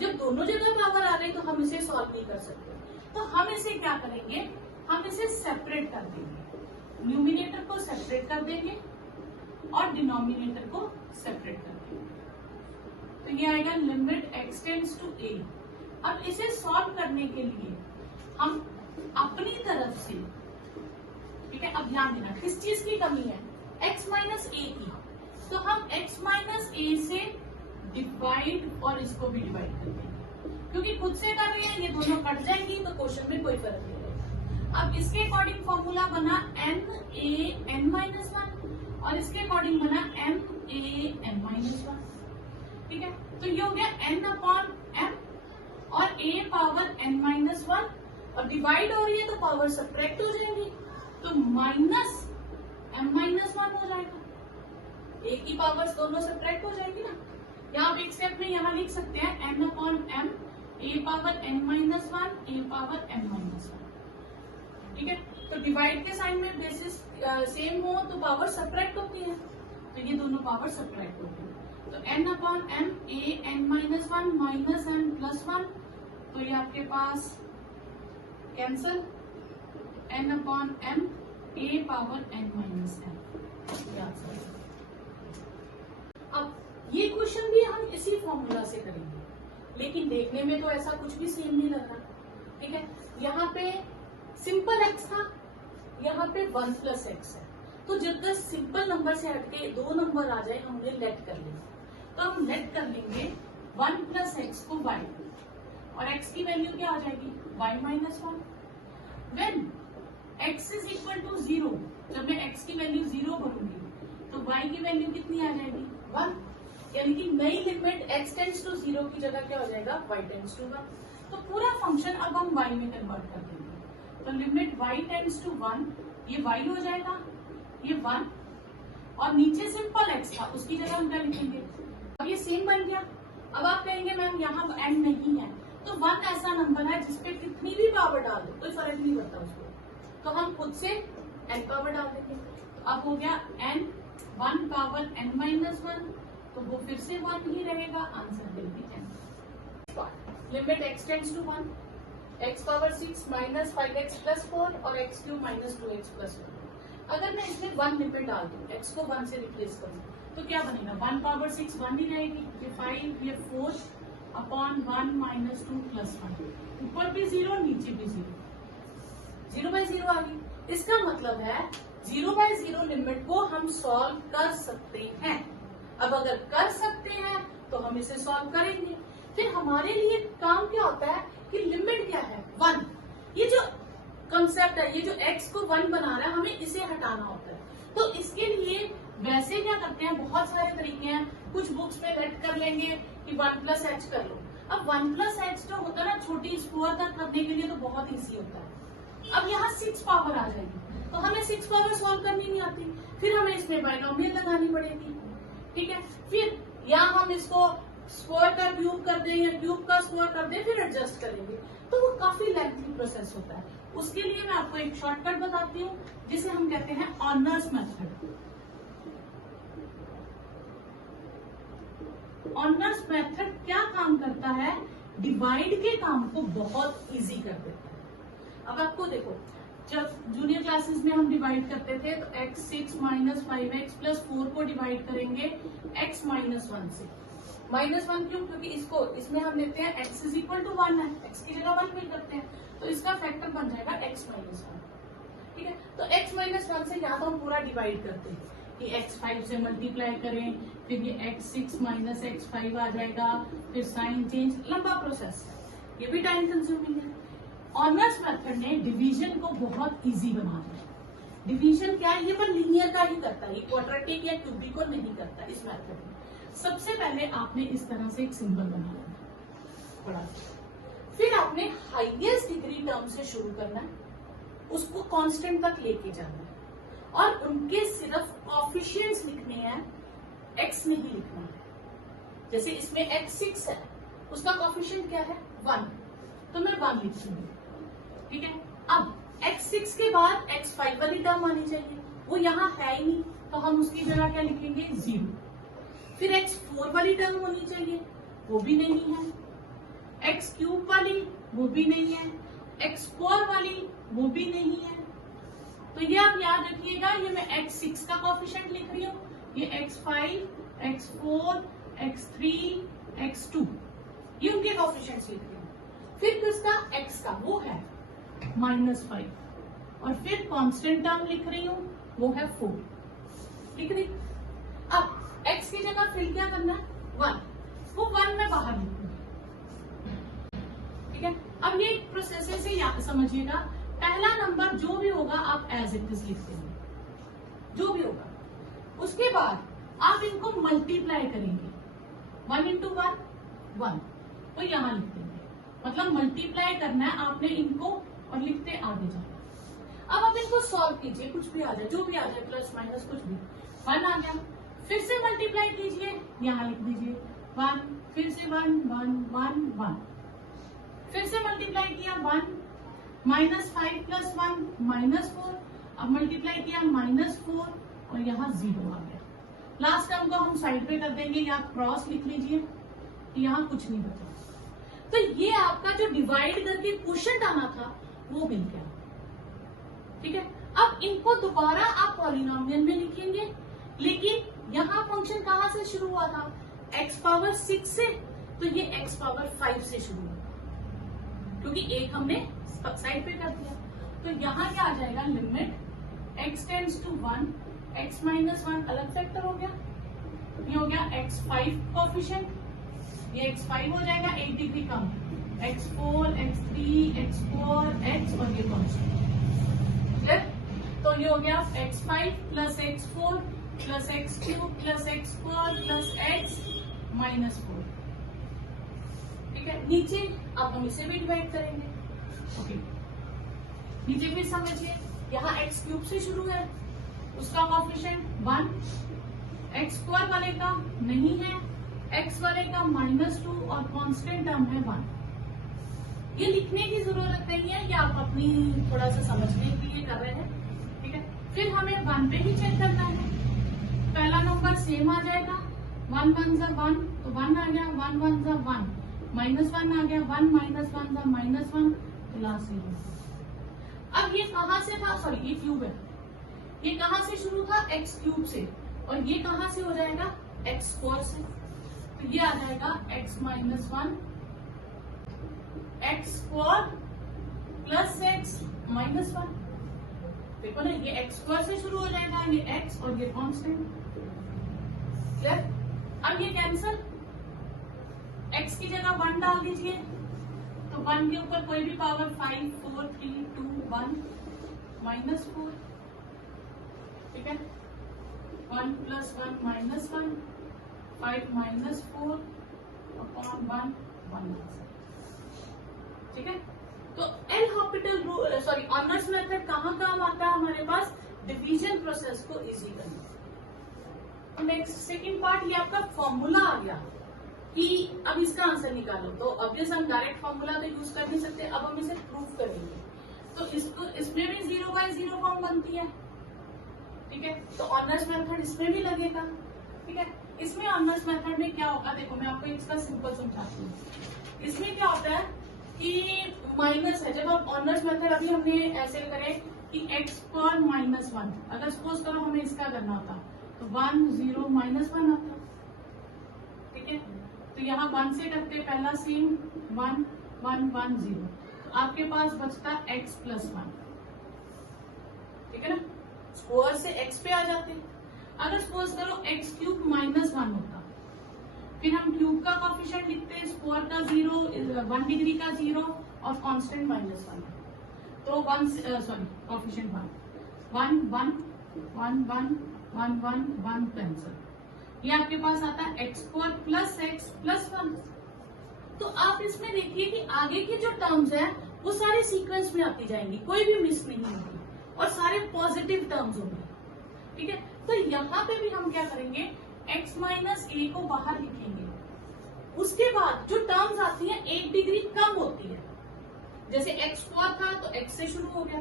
जब दोनों जगह पावर आ रही तो हम इसे सॉल्व नहीं कर सकते, तो हम इसे क्या करेंगे, हम इसे सेपरेट कर देंगे, न्यूमिनेटर को सेपरेट कर देंगे और डिनोमिनेटर को सेपरेट कर देंगे। तो ये आएगा limit x tends to a। अब इसे सॉल्व करने के लिए हम अपनी तरफ से, ठीक है, अब ध्यान देना किस चीज की कमी है, x माइनस a की, तो हम x माइनस a से डिवाइड और इसको भी डिवाइड कर देंगे, क्योंकि खुद से कर रहे हैं, ये दोनों कट जाएंगी तो क्वेश्चन में कोई फर्क नहीं रहेगा। अब इसके अकॉर्डिंग फॉर्मूला बना n माइनस 1 और इसके अकॉर्डिंग बना n माइनस 1। ठीक है, तो ये हो गया n अपॉन m और a पावर n माइनस 1 और डिवाइड हो रही है तो पावर सब्ट्रैक्ट हो जाएंगी, तो माइनस m माइनस 1 हो जाएगा। a की पावर्स दोनों सब्ट्रैक्ट हो जाएगी ना। यहाँ एक स्टेप में यहाँ लिख सकते हैं n upon m a power n minus 1 a power n minus 1। ठीक है, तो डिवाइड के साइन में बेसिस सेम हो तो पावर सब्ट्रैक्ट होती है, तो ये दोनों पावर सब्ट्रैक्ट होती है, तो n upon m a n minus 1 minus n plus 1, तो ये आपके पास cancel, n upon m a power n minus n। अब ये क्वेश्चन भी हम इसी फॉर्मूला से करेंगे, लेकिन देखने में तो ऐसा कुछ भी सेम नहीं लग रहा। ठीक है, यहाँ पे सिंपल x था, यहाँ पे 1 प्लस एक्स है, तो जब तक सिंपल नंबर से हटके दो नंबर आ जाए हम उन्हें लेट कर लेंगे, तो हम लेट कर लेंगे 1 प्लस एक्स को y और x की वैल्यू क्या आ जाएगी y minus 1। When x is equal to 0, जब मैं x की वैल्यू 0 करूंगी तो y की वैल्यू कितनी आ जाएगी 1, यानी कि नई लिमिट x टेंड्स टू 0 की जगह क्या हो जाएगा y टेंड्स टू 1। तो पूरा फंक्शन अब हम y में कन्वर्ट कर देंगे, तो लिमिट y टेंड्स टू 1, ये y हो जाएगा, ये 1 और नीचे सिंपल x था उसकी जगह हम क्या लिखेंगे, अब ये सेम बन गया। अब आप कहेंगे मैम यहाँ n नहीं है, तो 1 ऐसा नंबर है जिसपे कितनी भी पावर डाल दो कोई फर्क नहीं पड़ता उसको, तो हम खुद से n पावर डाल देंगे। तो अब हो गया n 1 पावर n माइनस 1, तो वो फिर से 1 ही रहेगा, answer will be n। Limit x tends to 1 x power 6 minus 5x plus 4 और x cube minus 2x plus 1। अगर मैं इसमें 1 लिमिट डाल दूं, x को 1 से रिप्लेस करूं, तो क्या बनेगा 1 पावर 6 1 ही रहेगी, ये 5 ये 4 अपॉन 1 माइनस 2 प्लस 1, ऊपर भी 0 नीचे भी 0, 0 बाई 0 आ गई। इसका मतलब है 0 बाई 0 लिमिट को हम सॉल्व कर सकते हैं। अब अगर कर सकते हैं तो हम इसे सॉल्व करेंगे। फिर हमारे लिए काम क्या होता है कि लिमिट क्या है 1, ये जो कंसेप्ट है, ये जो x को 1 बना रहा है, हमें इसे हटाना होता है। तो इसके लिए वैसे क्या करते हैं, बहुत सारे तरीके हैं, कुछ बुक्स में लेट कर लेंगे कि 1 प्लस एच कर लो। अब 1 प्लस एच जो होता है ना छोटी स्क्वायर तक करने के लिए तो बहुत इजी होता है। अब यहाँ 6 पावर आ जाएगी, तो हमें 6 पावर सॉल्व करनी नहीं आती, फिर हमें इसमें बाइनोमियल लगानी पड़ेगी। ठीक है, फिर या हम इसको स्क्वायर का क्यूब कर दें या क्यूब का स्क्वायर कर दें, फिर एडजस्ट करेंगे, तो वो काफी लेंथी प्रोसेस होता है। उसके लिए मैं आपको एक शॉर्टकट बताती हूँ जिसे हम कहते हैं ऑनर्स मेथड। ऑनर्स मेथड क्या काम करता है, डिवाइड के काम को बहुत इजी कर देता है। अब आपको देखो, जब जूनियर क्लासेस में हम डिवाइड करते थे तो x6 माइनस 5x प्लस 4 को डिवाइड करेंगे x माइनस 1 से। माइनस 1 क्यों? क्योंकि इसको इसमें हम लेते हैं x इज इक्वल टू 1 है, x की जगह 1 फिल करते हैं, तो इसका फैक्टर बन जाएगा x माइनस 1। ठीक है, तो x माइनस 1 से या तो हम पूरा डिवाइड करते हैं कि x5 से मल्टीप्लाई करें, फिर ये x6 माइनस x5 आ जाएगा, फिर साइन चेंज, लंबा प्रोसेस है, ये भी टाइम कंज्यूमिंग है। ऑनर्स मेथड ने डिवीजन को बहुत इजी बना दिया। डिवीजन क्या है? ये पर लीनियर का ही करता है, ये क्वाड्रेटिक या क्यूबिक को नहीं करता इस मेथड में। सबसे पहले आपने इस तरह से एक सिंबल बना लेना बड़ा, फिर आपने हाईएस्ट डिग्री टर्म से शुरू करना है, उसको कांस्टेंट तक लेके जाना है और उनके सिर्फ कोएफिशिएंट्स लिखने हैं, x नहीं लिखना है। जैसे इसमें x6 है, उसका कोएफिशिएंट क्या है? 1, तो मैं 1 लिख दूंगी। ठीक है, अब x6 के बाद x5 वाली टर्म आनी चाहिए, वो यहाँ है ही नहीं, तो हम उसकी जगह क्या लिखेंगे? 0। फिर x4 वाली टर्म होनी चाहिए, वो भी नहीं है। x³ वाली, वो भी नहीं है। x4 वाली, वो भी नहीं है। तो ये आप याद रखिएगा, ये मैं x6 का कोएफिशिएंट लिख रही हूँ, ये x5, x4, x3, x2, ये उनके कोएफिशिएंट्स लिख रही हूँ। फिर किसका? x का, वो है -5, और फिर कांस्टेंट टर्म लिख रही हूँ, वो है 4। लिख रही। अब x की जगह फिर क्या करना है? 1, वो 1 में बाहर लिखूंगी। ठीक है, अब ये प्रोसेस से समझिएगा, पहला नंबर जो भी होगा आप एज इट इज लिख देंगे, जो भी होगा। उसके बाद आप इनको मल्टीप्लाई करेंगे, 1 इंटू 1, 1, तो यहां लिख देंगे। मतलब मल्टीप्लाई करना है आपने इनको और लिखते आगे जाना। अब आप इनको सॉल्व कीजिए, कुछ भी आ जाए, जो भी आ जाए, प्लस माइनस कुछ भी। 1 आ गया, फिर से मल्टीप्लाई कीजिए, यहां लिख दीजिए 1, फिर से 1, 1, 1, 1, फिर से मल्टीप्लाई किया 1, -5 प्लस 1 -4, अब मल्टीप्लाई किया -4 और यहाँ 0 आ गया। लास्ट टर्म को हम साइड पे कर देंगे, या क्रॉस लिख लीजिए कि यहाँ कुछ नहीं बचा। तो ये आपका जो डिवाइड करके क्वोशिएंट आना था वो मिल गया। ठीक है, अब इनको दोबारा आप पॉलिनोमियल में लिखेंगे, लेकिन यहाँ फंक्शन कहाँ से शुरू हुआ था? x पावर 6 से, तो ये x पावर 5 से शुरू हुआ, क्योंकि एक हमने साइड पे कर दिया। तो यहाँ क्या आ जाएगा? Limit x tends to 1, x minus 1 अलग फैक्टर हो गया, ये हो गया x5 कोएफिशिएंट, ये x5 हो जाएगा 8 डिग्री कम, x4, x3, x4, x और ये कांस्टेंट। तो ये हो गया x5 plus x4 plus x3 plus x4 plus x -4। ठीक है, नीचे अब हम इसे भी डिवाइड करेंगे। ओके, नीचे भी समझिए, यहाँ x³ से शुरू है, उसका कोएफिशिएंट 1, x² वाले का नहीं है, x वाले का -2 और कांस्टेंट टर्म है 1। ये लिखने की जरूरत नहीं है, ये आप अपनी थोड़ा सा समझने के लिए कर रहे हैं। ठीक है, फिर हमें 1 पे ही चेक करना है। पहला नंबर सेम आ जाएगा, 1 1 सा 1, तो 1 आ गया, 1 1 सा 1, -1 आ गया, 1 -1 सा -1, तो लास्ट 0। अब ये कहां से था? सॉरी, ये क्यूब है, ये कहां से शुरू था? x³ से, और ये कहां से हो जाएगा? x² से, तो ये आ जाएगा x -1 x² प्लस x -1। देखो ना, ये x² से शुरू हो जाएगा, ये x और ये कांस्टेंट। क्लियर? अब ये कैंसल, x की जगह 1 डाल दीजिए, तो 1 के ऊपर कोई भी पावर 5 4 3 2 1 -4। ठीक है, 1 प्लस 1 -1, 5 -4 अपॉन 1 1। ठीक है, तो L hospital rule, sorry, honours method कहाँ काम आता है हमारे पास? डिवीजन प्रोसेस को इजी करने। नेक्स्ट सेकंड पार्ट, ये आपका फॉर्मूला आ गया कि अब इसका आंसर निकालो। तो ऑब्वियस हम डायरेक्ट फॉर्मूला तो यूज कर नहीं सकते, अब हम इसे प्रूफ करेंगे। तो इसको, इसमें भी 0 बाय 0 फॉर्म बनती है। ठीक है, तो ऑनर्स मेथड इसमें भी लगेगा। ठीक है, इसमें ऑनर्स मेथड में क्या होगा? देखो, मैं आपको इसका सिंपल समझाती हूँ। इसमें क्या होता है कि माइनस है, जब आप ऑनर्स मेथड अभी हमने ऐसे करें कि x पर -1, अगर सपोज करो हमें इसका करना होता तो 1 0 -1 आता, ठीक है। तो यहाँ 1 से करते पहला सेम 1 1 1 0, तो आपके पास बचता x + 1, ठीक है ना। स्क्वायर से x पे आ जाते। अगर सपोज करो x³ -1 होता, फिर हम क्यूब का कॉफिशिएंट लिखते हैं, स्क्वायर का 0, 1 डिग्री का 0 और कांस्टेंट -1, तो कॉफिशिएंट 1 1 1 1 1 1 1 कैंसिल, ये आपके पास आता है x² + x + 1। तो आप इसमें देखिए कि आगे की जो टर्म्स है वो सारे सीक्वेंस में आती जाएंगी, कोई भी मिस नहीं होगी और सारे पॉजिटिव टर्म्स होंगे, ठीक है। तो यहाँ पे भी हम क्या करेंगे, x - a को बाहर लिखेंगे। उसके बाद जो टर्म्स आती है 1 डिग्री कम होती है, जैसे x² था तो x से शुरू हो गया,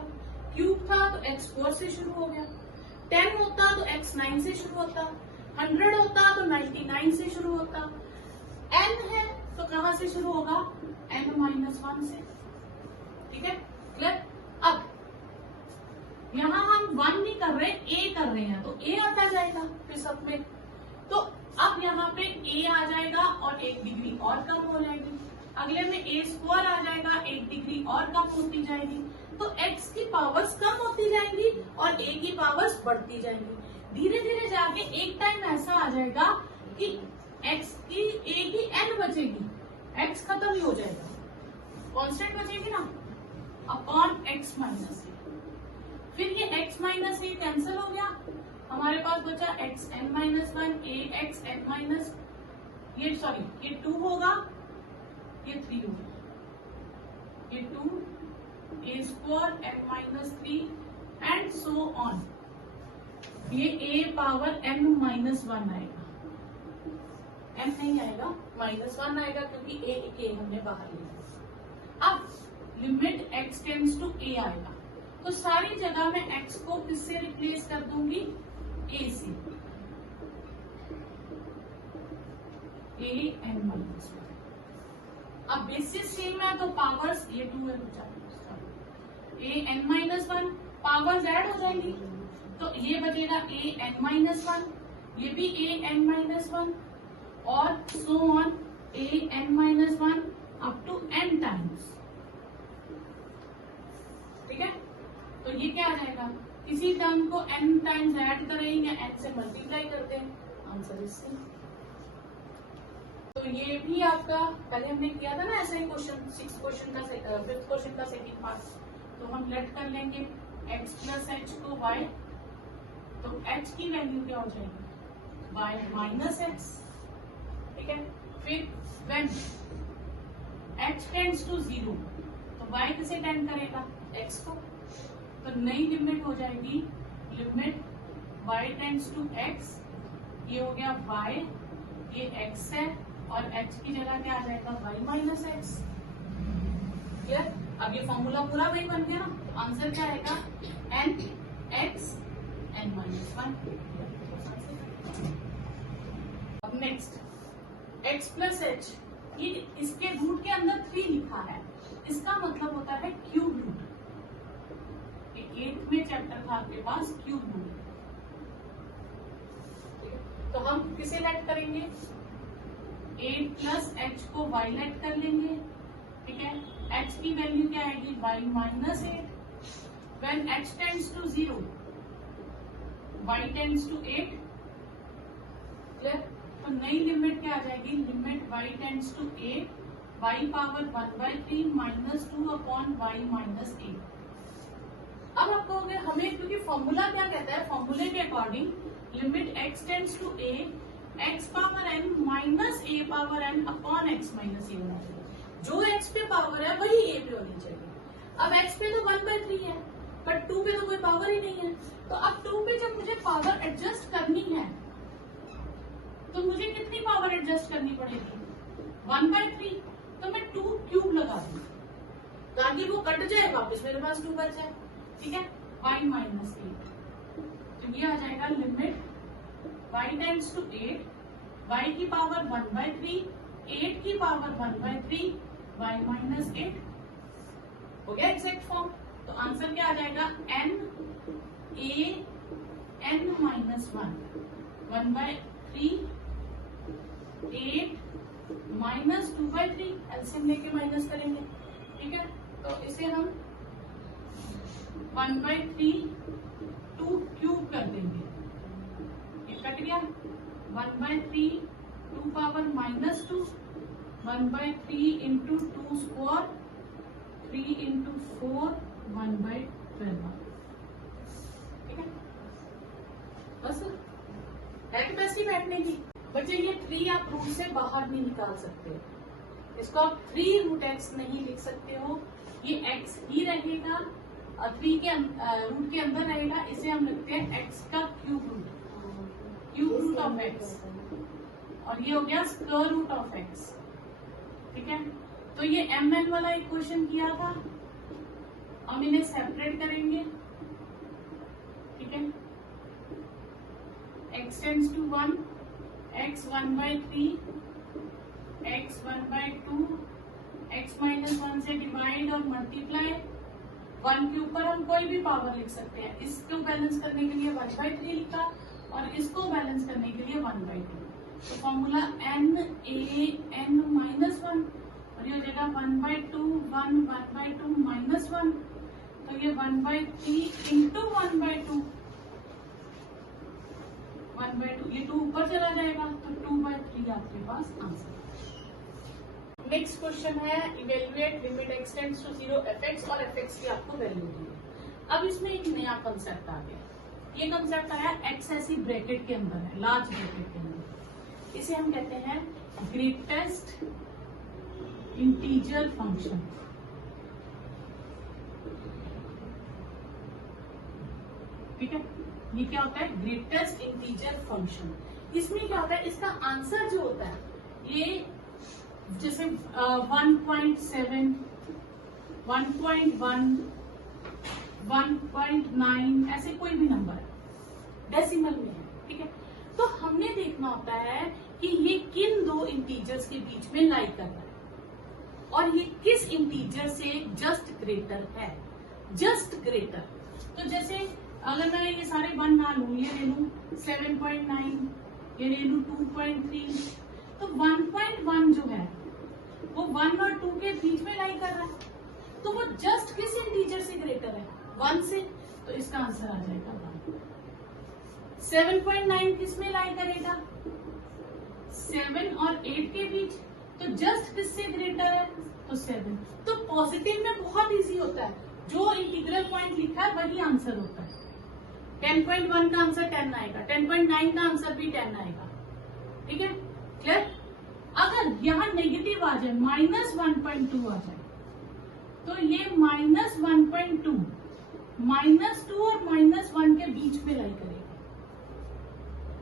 क्यूब था तो x4 से शुरू हो गया, 10 होता तो x9 से शुरू होता, 100 होता तो 99 से शुरू होता, n है तो कहां से शुरू होगा, n-1 से, ठीक है, क्लियर। अब यहाँ हम 1 नहीं कर रहे, a कर रहे हैं, तो a आता जाएगा फिर सब में, तो अब यहाँ पे a आ जाएगा और 1 डिग्री और कम हो जाएगी, अगले में a² आ जाएगा, 1 डिग्री और कम होती जाएगी, तो x की पावर्स कम होती जाएंगी और a की पावर्स बढ़ती जाएंगी। धीरे धीरे जाके एक टाइम ऐसा आ जाएगा कि x की a की n बचेगी, x खत्म ही हो जाएगा, कांस्टेंट बचेगी ना, अपॉन x - a, फिर ये x - a कैंसिल हो गया, हमारे पास बचा xn - 1 axn ये 2 होगा, ये 3 होगा, ये 2 a² n-3 and so on, ये a पावर n-1 आएगा, n नहीं आएगा, -1 आएगा क्योंकि a हमने बाहर लिया। अब limit x tends to a आएगा, तो सारी जगह मैं x को किससे रिप्लेस कर दूंगी, a से, an-1। अब बेसिस सेम है तो पावर्स ये 2 है, an-1 पावर्स ऐड हो जाएंगी, तो ये बचेगा an-1, ये भी an-1 और so on an-1 up to n times, ठीक है। तो ये क्या आ जाएगा, किसी टर्म को n टाइम्स ऐड करें या n से मल्टीप्लाई कर दें, आंसर इज सी। तो ये भी आपका पहले हमने किया था ना ऐसा ही क्वेश्चन, 5th क्वेश्चन का सेकंड पार्ट, तो हम लेट कर लेंगे x + h को y, तो h की वैल्यू क्या हो जाएगी, y - x, ठीक है। फिर when h टेंड्स टू 0, तो y किसे टेंड करेगा, x को, तो नई लिमिट हो जाएगी, limit y tends to x, ये हो गया y, ये x है और h की जगह क्या आ जाएगा, y - x, क्लियर। अब ये फॉर्मूला पूरा वही बन गया ना, तो आंसर क्या आएगा, n(x) n-1। अब नेक्स्ट x + h, ये इसके रूट के अंदर 3 लिखा है, इसका मतलब होता है क्यूब रूट, 8th में चैप्टर था आपके पास क्यूब रूट, तो हम किसे लेट करेंगे, 8 + h को y लेट कर लेंगे, ठीक है। h की वैल्यू क्या आएगी, y - 8, when h tends to 0 y tends to 8, clear. तो नई लिमिट क्या आ जाएगी, limit y tends to 8, y power 1/3 -2 upon y - 8। अब आप कहोगे हमें, क्योंकि फॉर्मूला क्या कहता है, फॉर्मूले के according limit x tends to a, x power n minus a power n upon x - a होना चाहिए, जो x पे पावर है वही a पे होनी चाहिए। अब x पे तो 1/3 है, बट 2 पे तो कोई पावर ही नहीं है, तो अब 2 पे जब मुझे पावर एडजस्ट करनी है तो मुझे कितनी पावर एडजस्ट करनी पड़ेगी, 1/3, तो मैं 2 क्यूब लगा दूं ताकि वो कट जाए, वापस मेरे पास 2 बच जाए, ठीक है, y - 8, तो ये आ जाएगा limit y tends to 8, y की पावर 1/3, 8 की पावर 1/3, y - 8 हो गया एग्जैक्ट फॉर्म। तो आंसर क्या आ जाएगा, n a n minus 1/3 8 minus 2/3, LCM लेके माइनस करेंगे, ठीक है। तो इसे हम 1/3 2 क्यूब कर देंगे, ये कट गया। 1/3 2 पावर -2, 1/3 इंटू 2 स्क्वायर 3 इंटू 4 1/12, ठीक है। बस है कैपेसिटी बैठने की। बच्चे ये 3 आप रूट से बाहर नहीं निकाल सकते, इसको आप 3 रूट x नहीं लिख सकते हो, ये x ही रहेगा और 3 के रूट के अंदर रहेगा, इसे हम लिखते हैं x का क्यूब रूट ऑफ x, और ये हो गया स्क्वायर रूट ऑफ x, ठीक है। तो ये mn वाला इक्वेशन किया था, हम इन्हें सेपरेट करेंगे, ठीक है। x tends to 1, x 1/3, x 1/2, x minus 1 से डिवाइड और मल्टीप्लाई, 1 के ऊपर हम कोई भी पावर लिख सकते हैं। इसको बैलेंस करने के लिए 1/3 लिखा और इसको बैलेंस करने के लिए 1/2। तो formula n a n minus 1 और ये हो जाएगा 1/2 1 1/2 माइनस 1, तो ये 1/3 इंटू 1/2 1/2, ये 2 ऊपर चला जाएगा तो 2/3 आपके पास आंसर। नेक्स्ट क्वेश्चन है evaluate limit x tends to 0 fx और fx की आपको वैल्यू दी है। अब इसमें एक नया कंसेप्ट आ गया, ये कंसेप्ट आया x ऐसी ब्रैकेट के अंदर है, लार्ज ब्रैकेट के अंदर, इसे हम कहते हैं ग्रेटेस्ट इंटीजर फंक्शन, ठीक है। ये क्या होता है, ग्रेटेस्ट इंटीजर फंक्शन। इसमें क्या होता है, इसका आंसर जो होता है ये जैसे 1.7 1.1 1.9 ऐसे कोई भी नंबर है, डेसिमल में है, ठीक है। तो हमने देखना होता है कि ये किन दो इंटीजर्स के बीच में लाई कर रहा है और ये किस इंटीजर से जस्ट ग्रेटर है, जस्ट ग्रेटर। तो जैसे अगर मैं ये सारे 1 ना लूं, ये ले लूं 7.9, ये ले लूं 2.3, तो 1.1 जो है वो 1 और 2 के बीच में लाई कर रहा है, तो वो जस्ट किस इंटीजर से ग्रेटर है, 1 से, तो इसका आंसर आ जाएगा 1। 7.9 किस में लाई करेगा, 7 और 8 के बीच, तो जस्ट किससे ग्रेटर है, तो 7। तो पॉजिटिव में बहुत इजी होता है, जो इंटीग्रल पॉइंट लिखा है वही आंसर होता है। 10.1 का आंसर 10 आएगा, 10.9 का आंसर भी 10 आएगा, ठीक है, क्लियर। अगर यहाँ नेगेटिव आ जाए, -1.2 आ जाए, तो ये -1.2 -2 और -1 के बीच में लाई करेगा,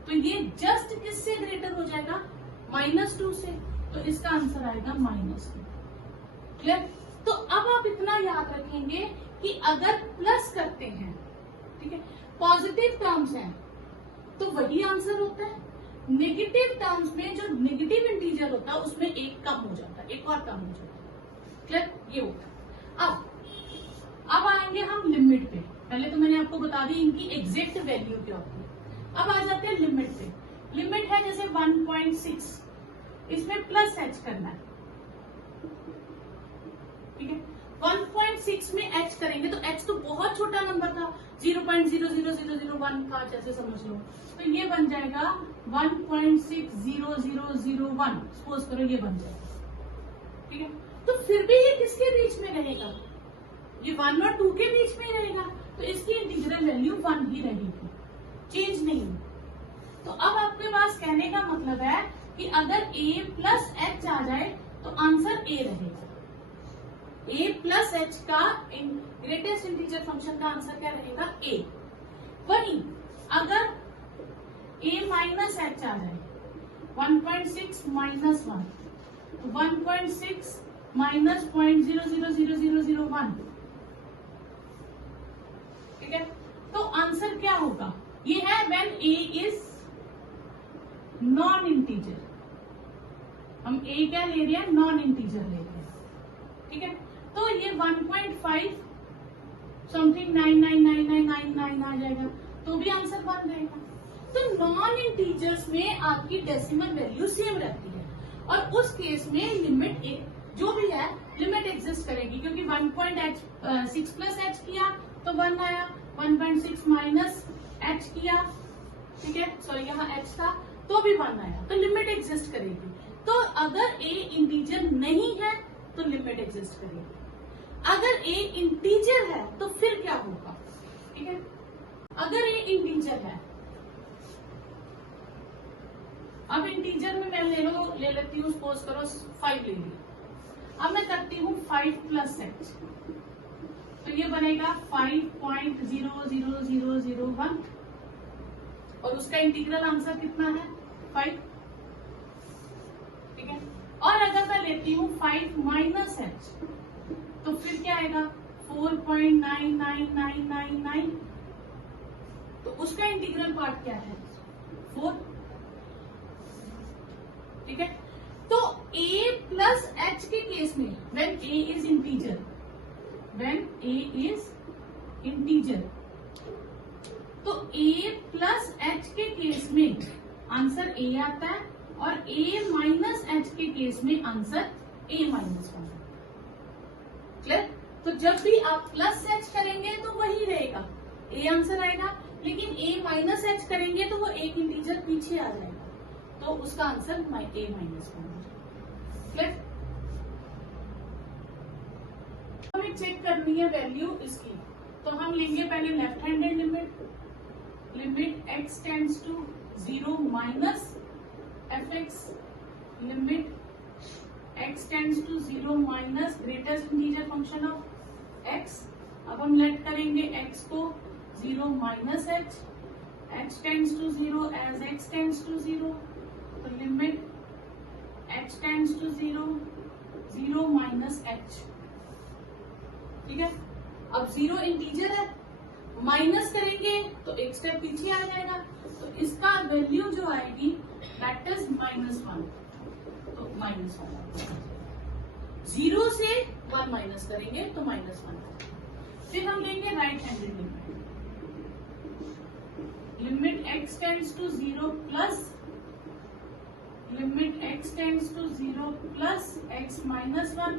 तो ये जस्ट किससे ग्रेटर हो जाएगा, -2 से, तो इसका आंसर आएगा -2, क्लियर। तो अब आप इतना याद रखेंगे कि अगर प्लस करते हैं, ठीक है, पॉजिटिव टर्म्स हैं तो वही आंसर होता है, नेगेटिव टर्म्स में जो नेगेटिव इंटीजर होता है उसमें एक कम हो जाता है, एक और कम हो जाता है, क्लियर, ये होता है। अब आएंगे हम लिमिट पे, पहले तो मैंने आपको बता दी इनकी एग्जैक्ट वैल्यू क्या होती है। अब आ जाते हैं लिमिट पे। लिमिट है जैसे 1.6, इसमें प्लस h करना है, ठीक है। 1.6 में h करेंगे तो h तो बहुत छोटा नंबर था, 0.00001 था, जैसे समझ लो, तो ये बन जाएगा 1.60001, सपोज करो ये बन जाएगा, ठीक है। तो फिर भी ये किसके बीच में रहेगा, ये 1 और 2 के बीच में ही रहेगा, तो इसकी इंटीग्रल वैल्यू 1 ही रहेगी, चेंज नहीं। तो अब आपके पास कहने का मतलब है कि अगर a प्लस h आ जाए तो आंसर a रहेगा, a प्लस h का ग्रेटेस्ट इंटीजर फंक्शन का आंसर क्या रहेगा, a। वही अगर a माइनस h आ जाए, 1.6 माइनस 1, 1.6 माइनस 0.000001, ठीक है। तो आंसर क्या होगा, ये है when a is non integer, हम a क्या ले रहे हैं, नॉन इंटीजर ले रहे हैं, ठीक है। तो ये 1.5 समथिंग 999999 आ जाएगा, तो भी आंसर 1 रहेगा। तो नॉन इंटीजर्स में आपकी डेसिमल वैल्यू सेम रहती है, और उस केस में लिमिट जो भी है लिमिट एग्जिस्ट करेगी, क्योंकि 1.6 प्लस एच किया तो 1 आया, 1.6 माइनस एच किया, ठीक है, सॉरी यहाँ एच था तो भी 1 आया, तो लिमिट एग्जिस्ट करेगी। तो अगर ए इंटीजर नहीं है तो लिमिट एग्जिस्ट करेगी, अगर ए इंटीजर है तो फिर क्या होगा, ठीक है। अगर ए इंटीजर है, अब इंटीजर में मैं ले लेती हूँ, सपोज करो 5 ले लिया, अब मैं करती हूँ 5 प्लस एच, तो ये बनेगा 5.00001, और उसका इंटीग्रल आंसर कितना है 5, ठीक है। और अगर मैं लेती हूँ 5 माइनस एच, तो फिर क्या आएगा 4.99999, तो उसका इंटीग्रल पार्ट क्या है 4, ठीक है। तो a प्लस एच के केस में व्हेन a इज इंटीजर, तो a प्लस एच के केस में आंसर a आता है, और a माइनस एच के केस में आंसर a माइनस 1। क्लियर? तो जब भी आप प्लस एच करेंगे तो वही रहेगा, a आंसर आएगा, लेकिन a माइनस एच करेंगे तो वो एक इंटीजर पीछे आ जाएगा, तो उसका आंसर a माइनस 1। क्लियर? हमें चेक करनी है वैल्यू इसकी, तो हम लेंगे पहले left handed limit x tends to 0 minus fx, limit x tends to 0 minus greatest integer function of x। अब हम लेट करेंगे x को 0 minus h tends to 0 as x tends to 0, तो limit x tends to 0 minus h, ठीक है। अब 0 integer है, minus करेंगे तो एक स्टेप पीछे आ जाएगा, तो इसका वैल्यू जो आएगी दैट इज -1, तो -1। 0 से 1 माइनस करेंगे तो -1। फिर हम लेंगे right handed limit x tends to 0 plus limit x tends to 0 plus x minus 1,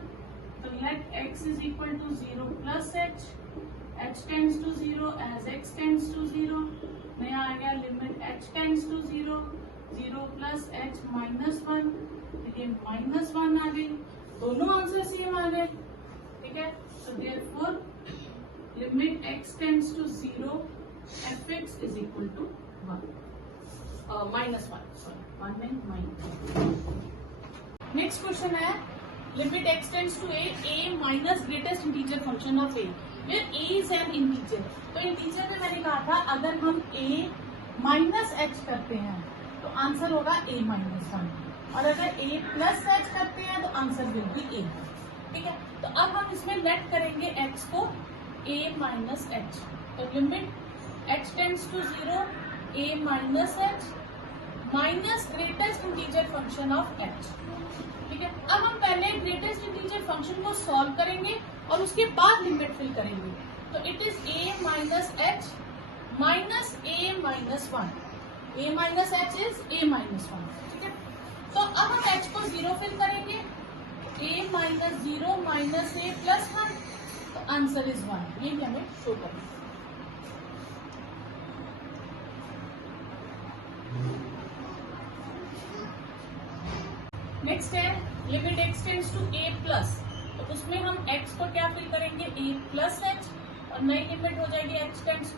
तो let x is equal to 0 plus h tends to 0 as x tends to 0, नया आ गया limit h tends to 0 plus h minus 1, ये -1 आ गई, दोनों answer same आ गए, ठीक है। So therefore limit x tends to 0 fx is equal to 1, -1, sorry 1 नहीं -1। नेक्स्ट क्वेश्चन है limit x tends to a minus greatest integer function of a, where a is an integer. तो integer में मैंने कहा था अगर हम a माइनस h करते हैं तो आंसर होगा a माइनस 1, और अगर a प्लस h करते हैं तो आंसर विल बी a, ठीक है। तो अब हम इसमें लेट करेंगे x को a माइनस h, तो limit h tends to 0 a minus h minus greatest integer function of h, ठीक है। अब हम पहले ग्रेटेस्ट इंटीजर फंक्शन को सॉल्व करेंगे और उसके बाद लिमिट फिल करेंगे, तो it is a minus h minus a minus 1, a minus h is a minus 1, ठीक है। तो अब हम h को 0 फिल करेंगे, a minus 0 minus a plus 1, तो आंसर इज 1, ये भी हमें शो करना है। नेक्स्ट है limit x tends to a plus, तो उसमें हम x को क्या फिल करेंगे a प्लस h, और नई लिमिट हो जाएगी x tends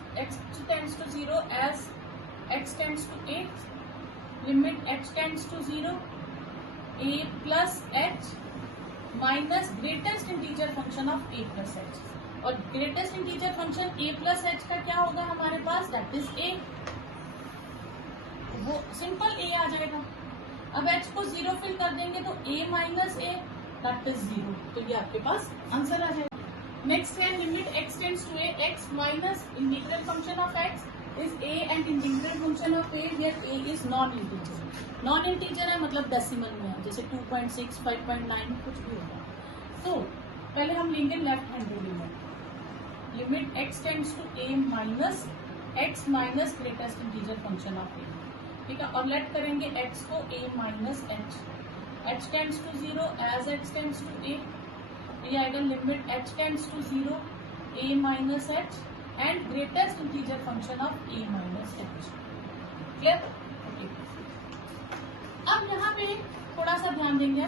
to 0 as x tends to a, limit h tends to 0 a plus h minus greatest integer function of a plus h, और greatest integer function a plus h का क्या होगा हमारे पास, दैट इज a, वो simple a आ जाएगा। अब h को 0 फिल कर देंगे तो a minus a that is 0, तो ये आपके पास आंसर आ जाएगा। नेक्स्ट है limit x tends to a x minus integral function of x is a and integral function of a where a is non integer. Non integer है मतलब decimal में है, जैसे 2.6 5.9 कुछ भी होगा। तो पहले हम लेंगे left handed limit, limit x tends to a minus x minus greatest integer function of a, ठीक है। और लेट करेंगे x को a minus h tends to 0 as x tends to a, ये आएगा limit h tends to 0 a minus h and greatest integer function of a minus h। Clear? अब यहाँ पे थोड़ा सा ध्यान देंगे,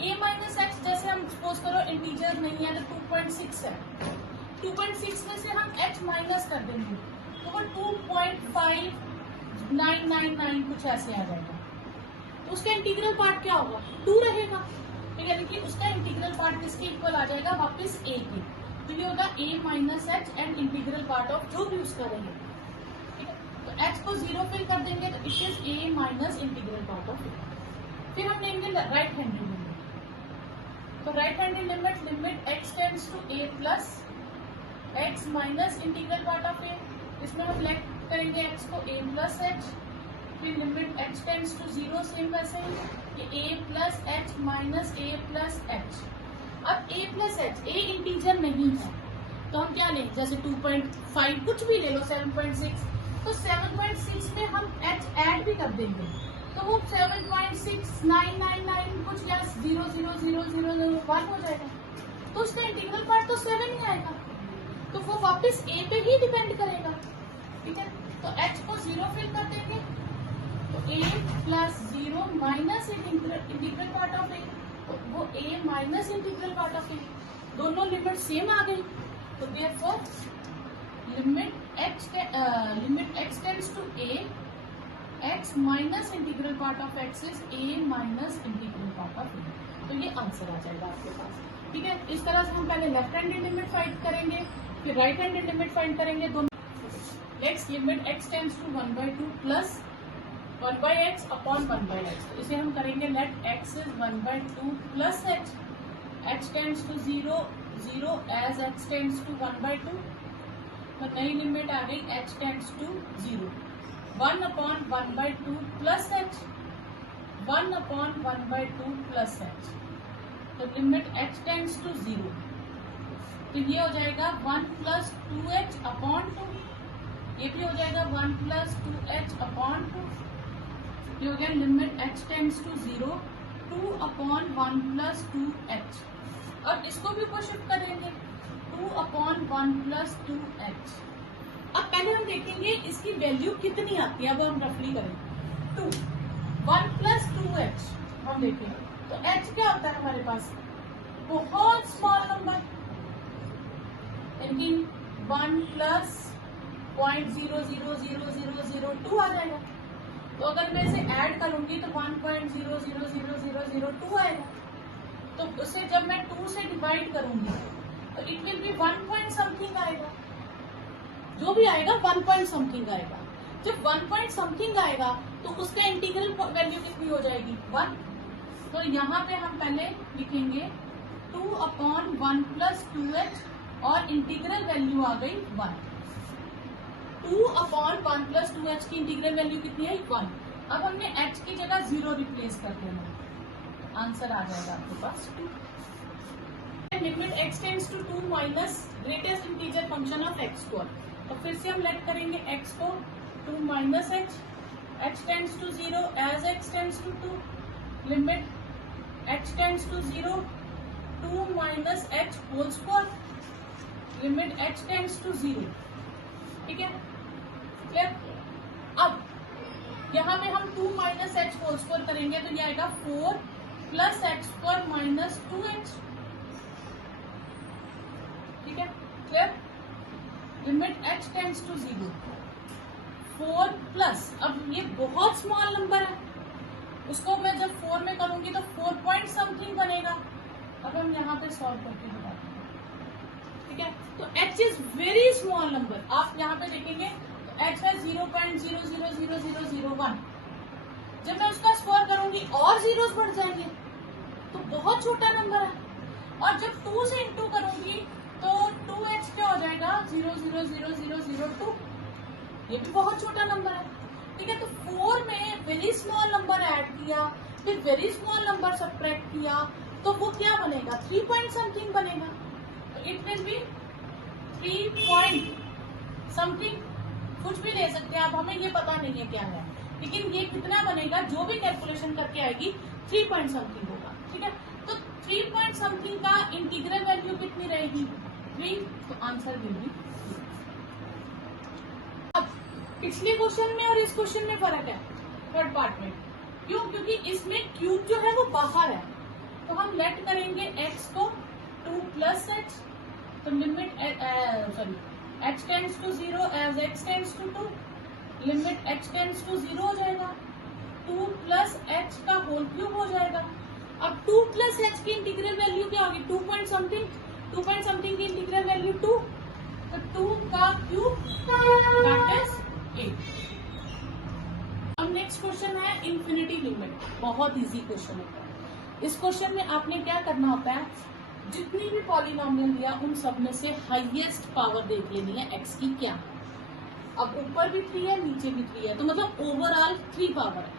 a माइनस h जैसे हम सपोज करो इंटीजर नहीं है तो 2.6 है, 2.6 में से हम h माइनस कर देंगे तो वो 2.5999 कुछ ऐसे आ जाएगा। तो उसका इंटीग्रल पार्ट क्या होगा? 2 रहेगा, ठीक है। लेकिन उसका इंटीग्रल पार्ट किसके इक्वल आ जाएगा? वापस a के। तो ये होगा a minus h and integral part of जो भी उसका रहेगा, ठीक है। तो h को 0 फिल कर देंगे तो it is a minus integral part of a। फिर हम लेंगे राइट हैंडेड लिमिट, तो right handed limit, limit x tends to a plus x minus integral part of a, इसमें हम लेट करेंगे x को a प्लस h, फिर limit h tends to 0 same वैसे ही ये a plus h minus a plus h। अब a plus h, a integer नहीं है तो हम क्या लें, जैसे 2.5 कुछ भी ले लो, 7.6, तो 7.6 में हम h ऐड भी कर देंगे तो वो 7.6999 कुछ या 0.00001 हो जाएगा। तो उसका इंटीग्रल पार्ट तो 7 ही आएगा, तो वो वापस a पे ही डिपेंड करेगा, ठीक है। तो h को 0 फिल कर देंगे तो a plus 0 minus integral part of a, तो वो a minus integral part of a, दोनों लिमिट सेम आ गई। तो therefore limit x tends to a, x minus integral part of x is a minus integral part of a। तो ये answer आ जाएगा आपके पास, ठीक है। इस तरह से हम पहले लेफ्ट हैंडेड लिमिट फाइंड करेंगे, फिर राइट हैंडेड लिमिट फाइंड करेंगे दोनों। Next limit x tends to 1/2 plus 1/x upon 1/x, तो इसे हम करेंगे let x is 1/2 plus h tends to 0 as x tends to 1/2, तो नई लिमिट आ गई h tends to 0, 1 upon 1/2 plus h, 1 upon 1/2 plus h, तो लिमिट h टेंड्स टू 0, तो ये हो जाएगा 1 प्लस 2h अपॉन 2, ये भी हो जाएगा 1 प्लस 2h अपॉन 2, ये हो गया limit h tends to 0, 2 upon 1 plus 2h। अब इसको भी ऊपर शिफ्ट करेंगे 2 अपॉन 1 प्लस 2h। अब पहले हम देखेंगे इसकी वैल्यू कितनी आती है, अब हम रफली करें 2, 1 प्लस 2h हम देखेंगे तो h क्या होता है हमारे पास, बहुत स्मॉल नंबर, यानी 1 प्लस 0.000002 आ जाएगा। तो अगर मैं इसे ऐड करूंगी तो 1.000002 आएगा। तो उसे जब मैं 2 से डिवाइड करूंगी तो it will be 1 point something आएगा, जो भी आएगा 1 पॉइंट समथिंग आएगा। जब 1 पॉइंट समथिंग आएगा तो उसका इंटीग्रल वैल्यू कितनी हो जाएगी, 1। तो यहाँ पे हम पहले लिखेंगे 2 अपॉन 1 प्लस 2h और इंटीग्रल वैल्यू आ गई 1। 2 अपॉन 1 प्लस 2h की इंटीग्रल वैल्यू कितनी है, 1। अब हमने h की जगह 0 रिप्लेस कर देना, आंसर आ जाएगा आपके पास 2। Limit x tends to 2 minus greatest integer function of x square, तो फिर से हम लेट करेंगे x को 2 minus h tends to 0 as x tends to 2, limit h tends to 0, 2 minus h whole square, limit h tends to 0, ठीक है, clear. अब यहाँ पे हम 2 माइनस h होल स्क्वायर करेंगे तो ये आएगा 4 plus h square minus 2h, ठीक है, clear. Limit h tends to 0, 4 plus, अब ये बहुत स्मॉल नंबर है, उसको मैं जब 4 में करूंगी तो 4 पॉइंट समथिंग बनेगा। अब हम यहाँ पे सॉल्व करके बताते हैं, ठीक है। तो h is very small number, आप यहाँ पे देखेंगे तो h है 0.000001, जब मैं उसका स्क्वायर करूंगी और जीरोस बढ़ जाएंगे तो बहुत छोटा नंबर है, और जब 2 से इंटू करूंगी तो 2h क्या हो जाएगा 0.00002, ये भी बहुत छोटा नंबर है, ठीक है। तो 4 में वेरी स्मॉल नंबर ऐड किया, फिर वेरी स्मॉल नंबर सब्ट्रैक्ट किया, तो वो क्या बनेगा 3 पॉइंट समथिंग बनेगा। It will be 3 point something, कुछ भी ले सकते हैं आप, हमें ये पता नहीं है क्या है, लेकिन ये कितना बनेगा जो भी कैलकुलेशन करके आएगी 3 पॉइंट समथिंग होगा। ठीक है, तो 3 पॉइंट समथिंग का इंटीग्रल वैल्यू कितनी रहेगी 3, तो आंसर विल बी। अब पिछले क्वेश्चन में और इस क्वेश्चन में फर्क है थर्ड पार्ट में, क्यों? क्योंकि इसमें क्यूब जो है वो बाहर है, तो हम लेट करेंगे x को 2 प्लस एच, तो limit sorry h tends to 0 as x tends to 2, limit h tends to 0 हो जाएगा, 2 प्लस h का होल क्यूब हो जाएगा। अब 2 प्लस h की इंटीग्रल वैल्यू क्या होगी 2 पॉइंट समथिंग की इंटीग्रल वैल्यू 2, तो 2 का क्यूब दैट इज 8। अब नेक्स्ट क्वेश्चन है इंफिनिटी लिमिट, बहुत इजी क्वेश्चन होता है। इस क्वेश्चन में आपने क्या करना होता है, जितनी भी पॉलिनोमियल दिया उन सब में से हाईएस्ट पावर देख लेनी है x की क्या है। अब ऊपर भी 3 है नीचे भी 3 है, तो मतलब ओवरऑल 3 पावर है,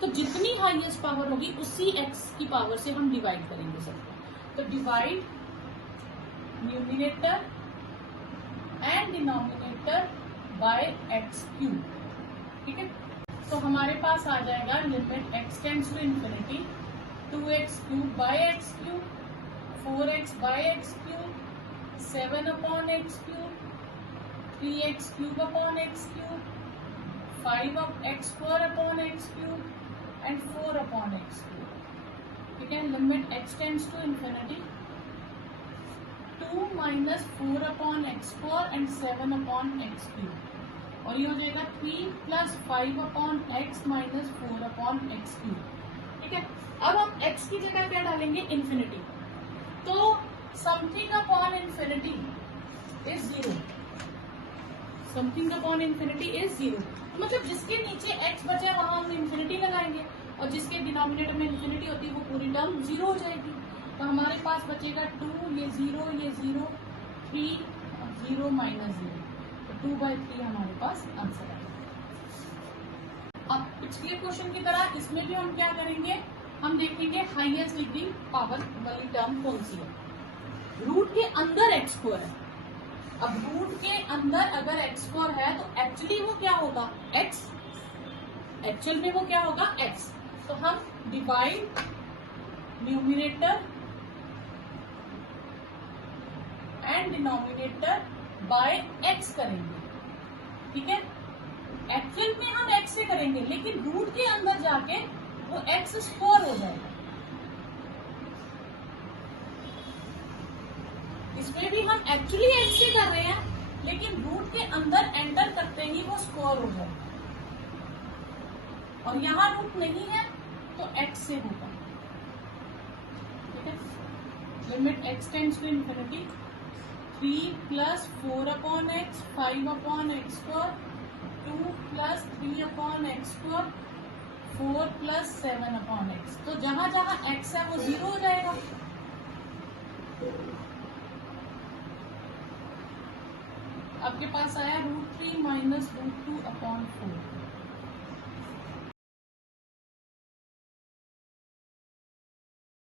तो जितनी हाईएस्ट पावर होगी उसी x की पावर से हम डिवाइड करेंगे सबको। तो divide numerator and denominator by x cube. ठीक है, तो हमारे पास आ जाएगा limit x tends to infinity 2x cube by x cube, 4x by x cube, 7 upon x cube, 3x cube upon x cube, 5x square upon x cube and 4 upon x cube. ठीक है, limit x tends to infinity 2 minus 4 upon x square and 7 upon x cube, और ये हो जाएगा 3 plus 5 upon x minus 4 upon x cube. ठीक है, अब हम x की जगह क्या डालेंगे इंफिनिटी, तो something upon infinity is 0, something upon infinity is 0, मतलब जिसके नीचे x बचा वहां हम इंफिनिटी लगाएंगे, और जिसके डिनोमिनेटर में इंफिनिटी होती है वो पूरी टर्म 0 हो जाएगी। तो हमारे पास बचेगा 2, ये 0, ये 0, 3, 0 माइनस 0, तो 2/3 हमारे पास आंसर आएगा। अब पिछले क्वेश्चन की तरह इसमें भी हम क्या करेंगे, हम देखेंगे हाईएस्ट डिग्री पावर वाली टर्म कौन सी है। रूट के अंदर x स्क्वायर है, अब रूट के अंदर अगर x स्क्वायर है तो एक्चुअली वो क्या होगा x, एक्चुअल में वो क्या होगा x, तो हम divide numerator and denominator by x करेंगे। ठीक है, एक्चुअल में हम x से करेंगे, लेकिन रूट के अंदर जाके वो x स्क्वायर हो जाएगा। इसमें भी हम एक्चुअली x से कर रहे हैं, लेकिन रूट के अंदर एंटर करते ही वो स्क्वायर हो जाएगा, और यहाँ रूट नहीं है तो x से होगा। ठीक है, limit x tends to infinity 3 plus 4 upon x, 5 upon x square, 2 plus 3 upon x square, 4 plus 7 upon x, तो जहां जहां x है वो 0 हो जाएगा। आपके पास आया √3 माइनस √2 अपॉन 4,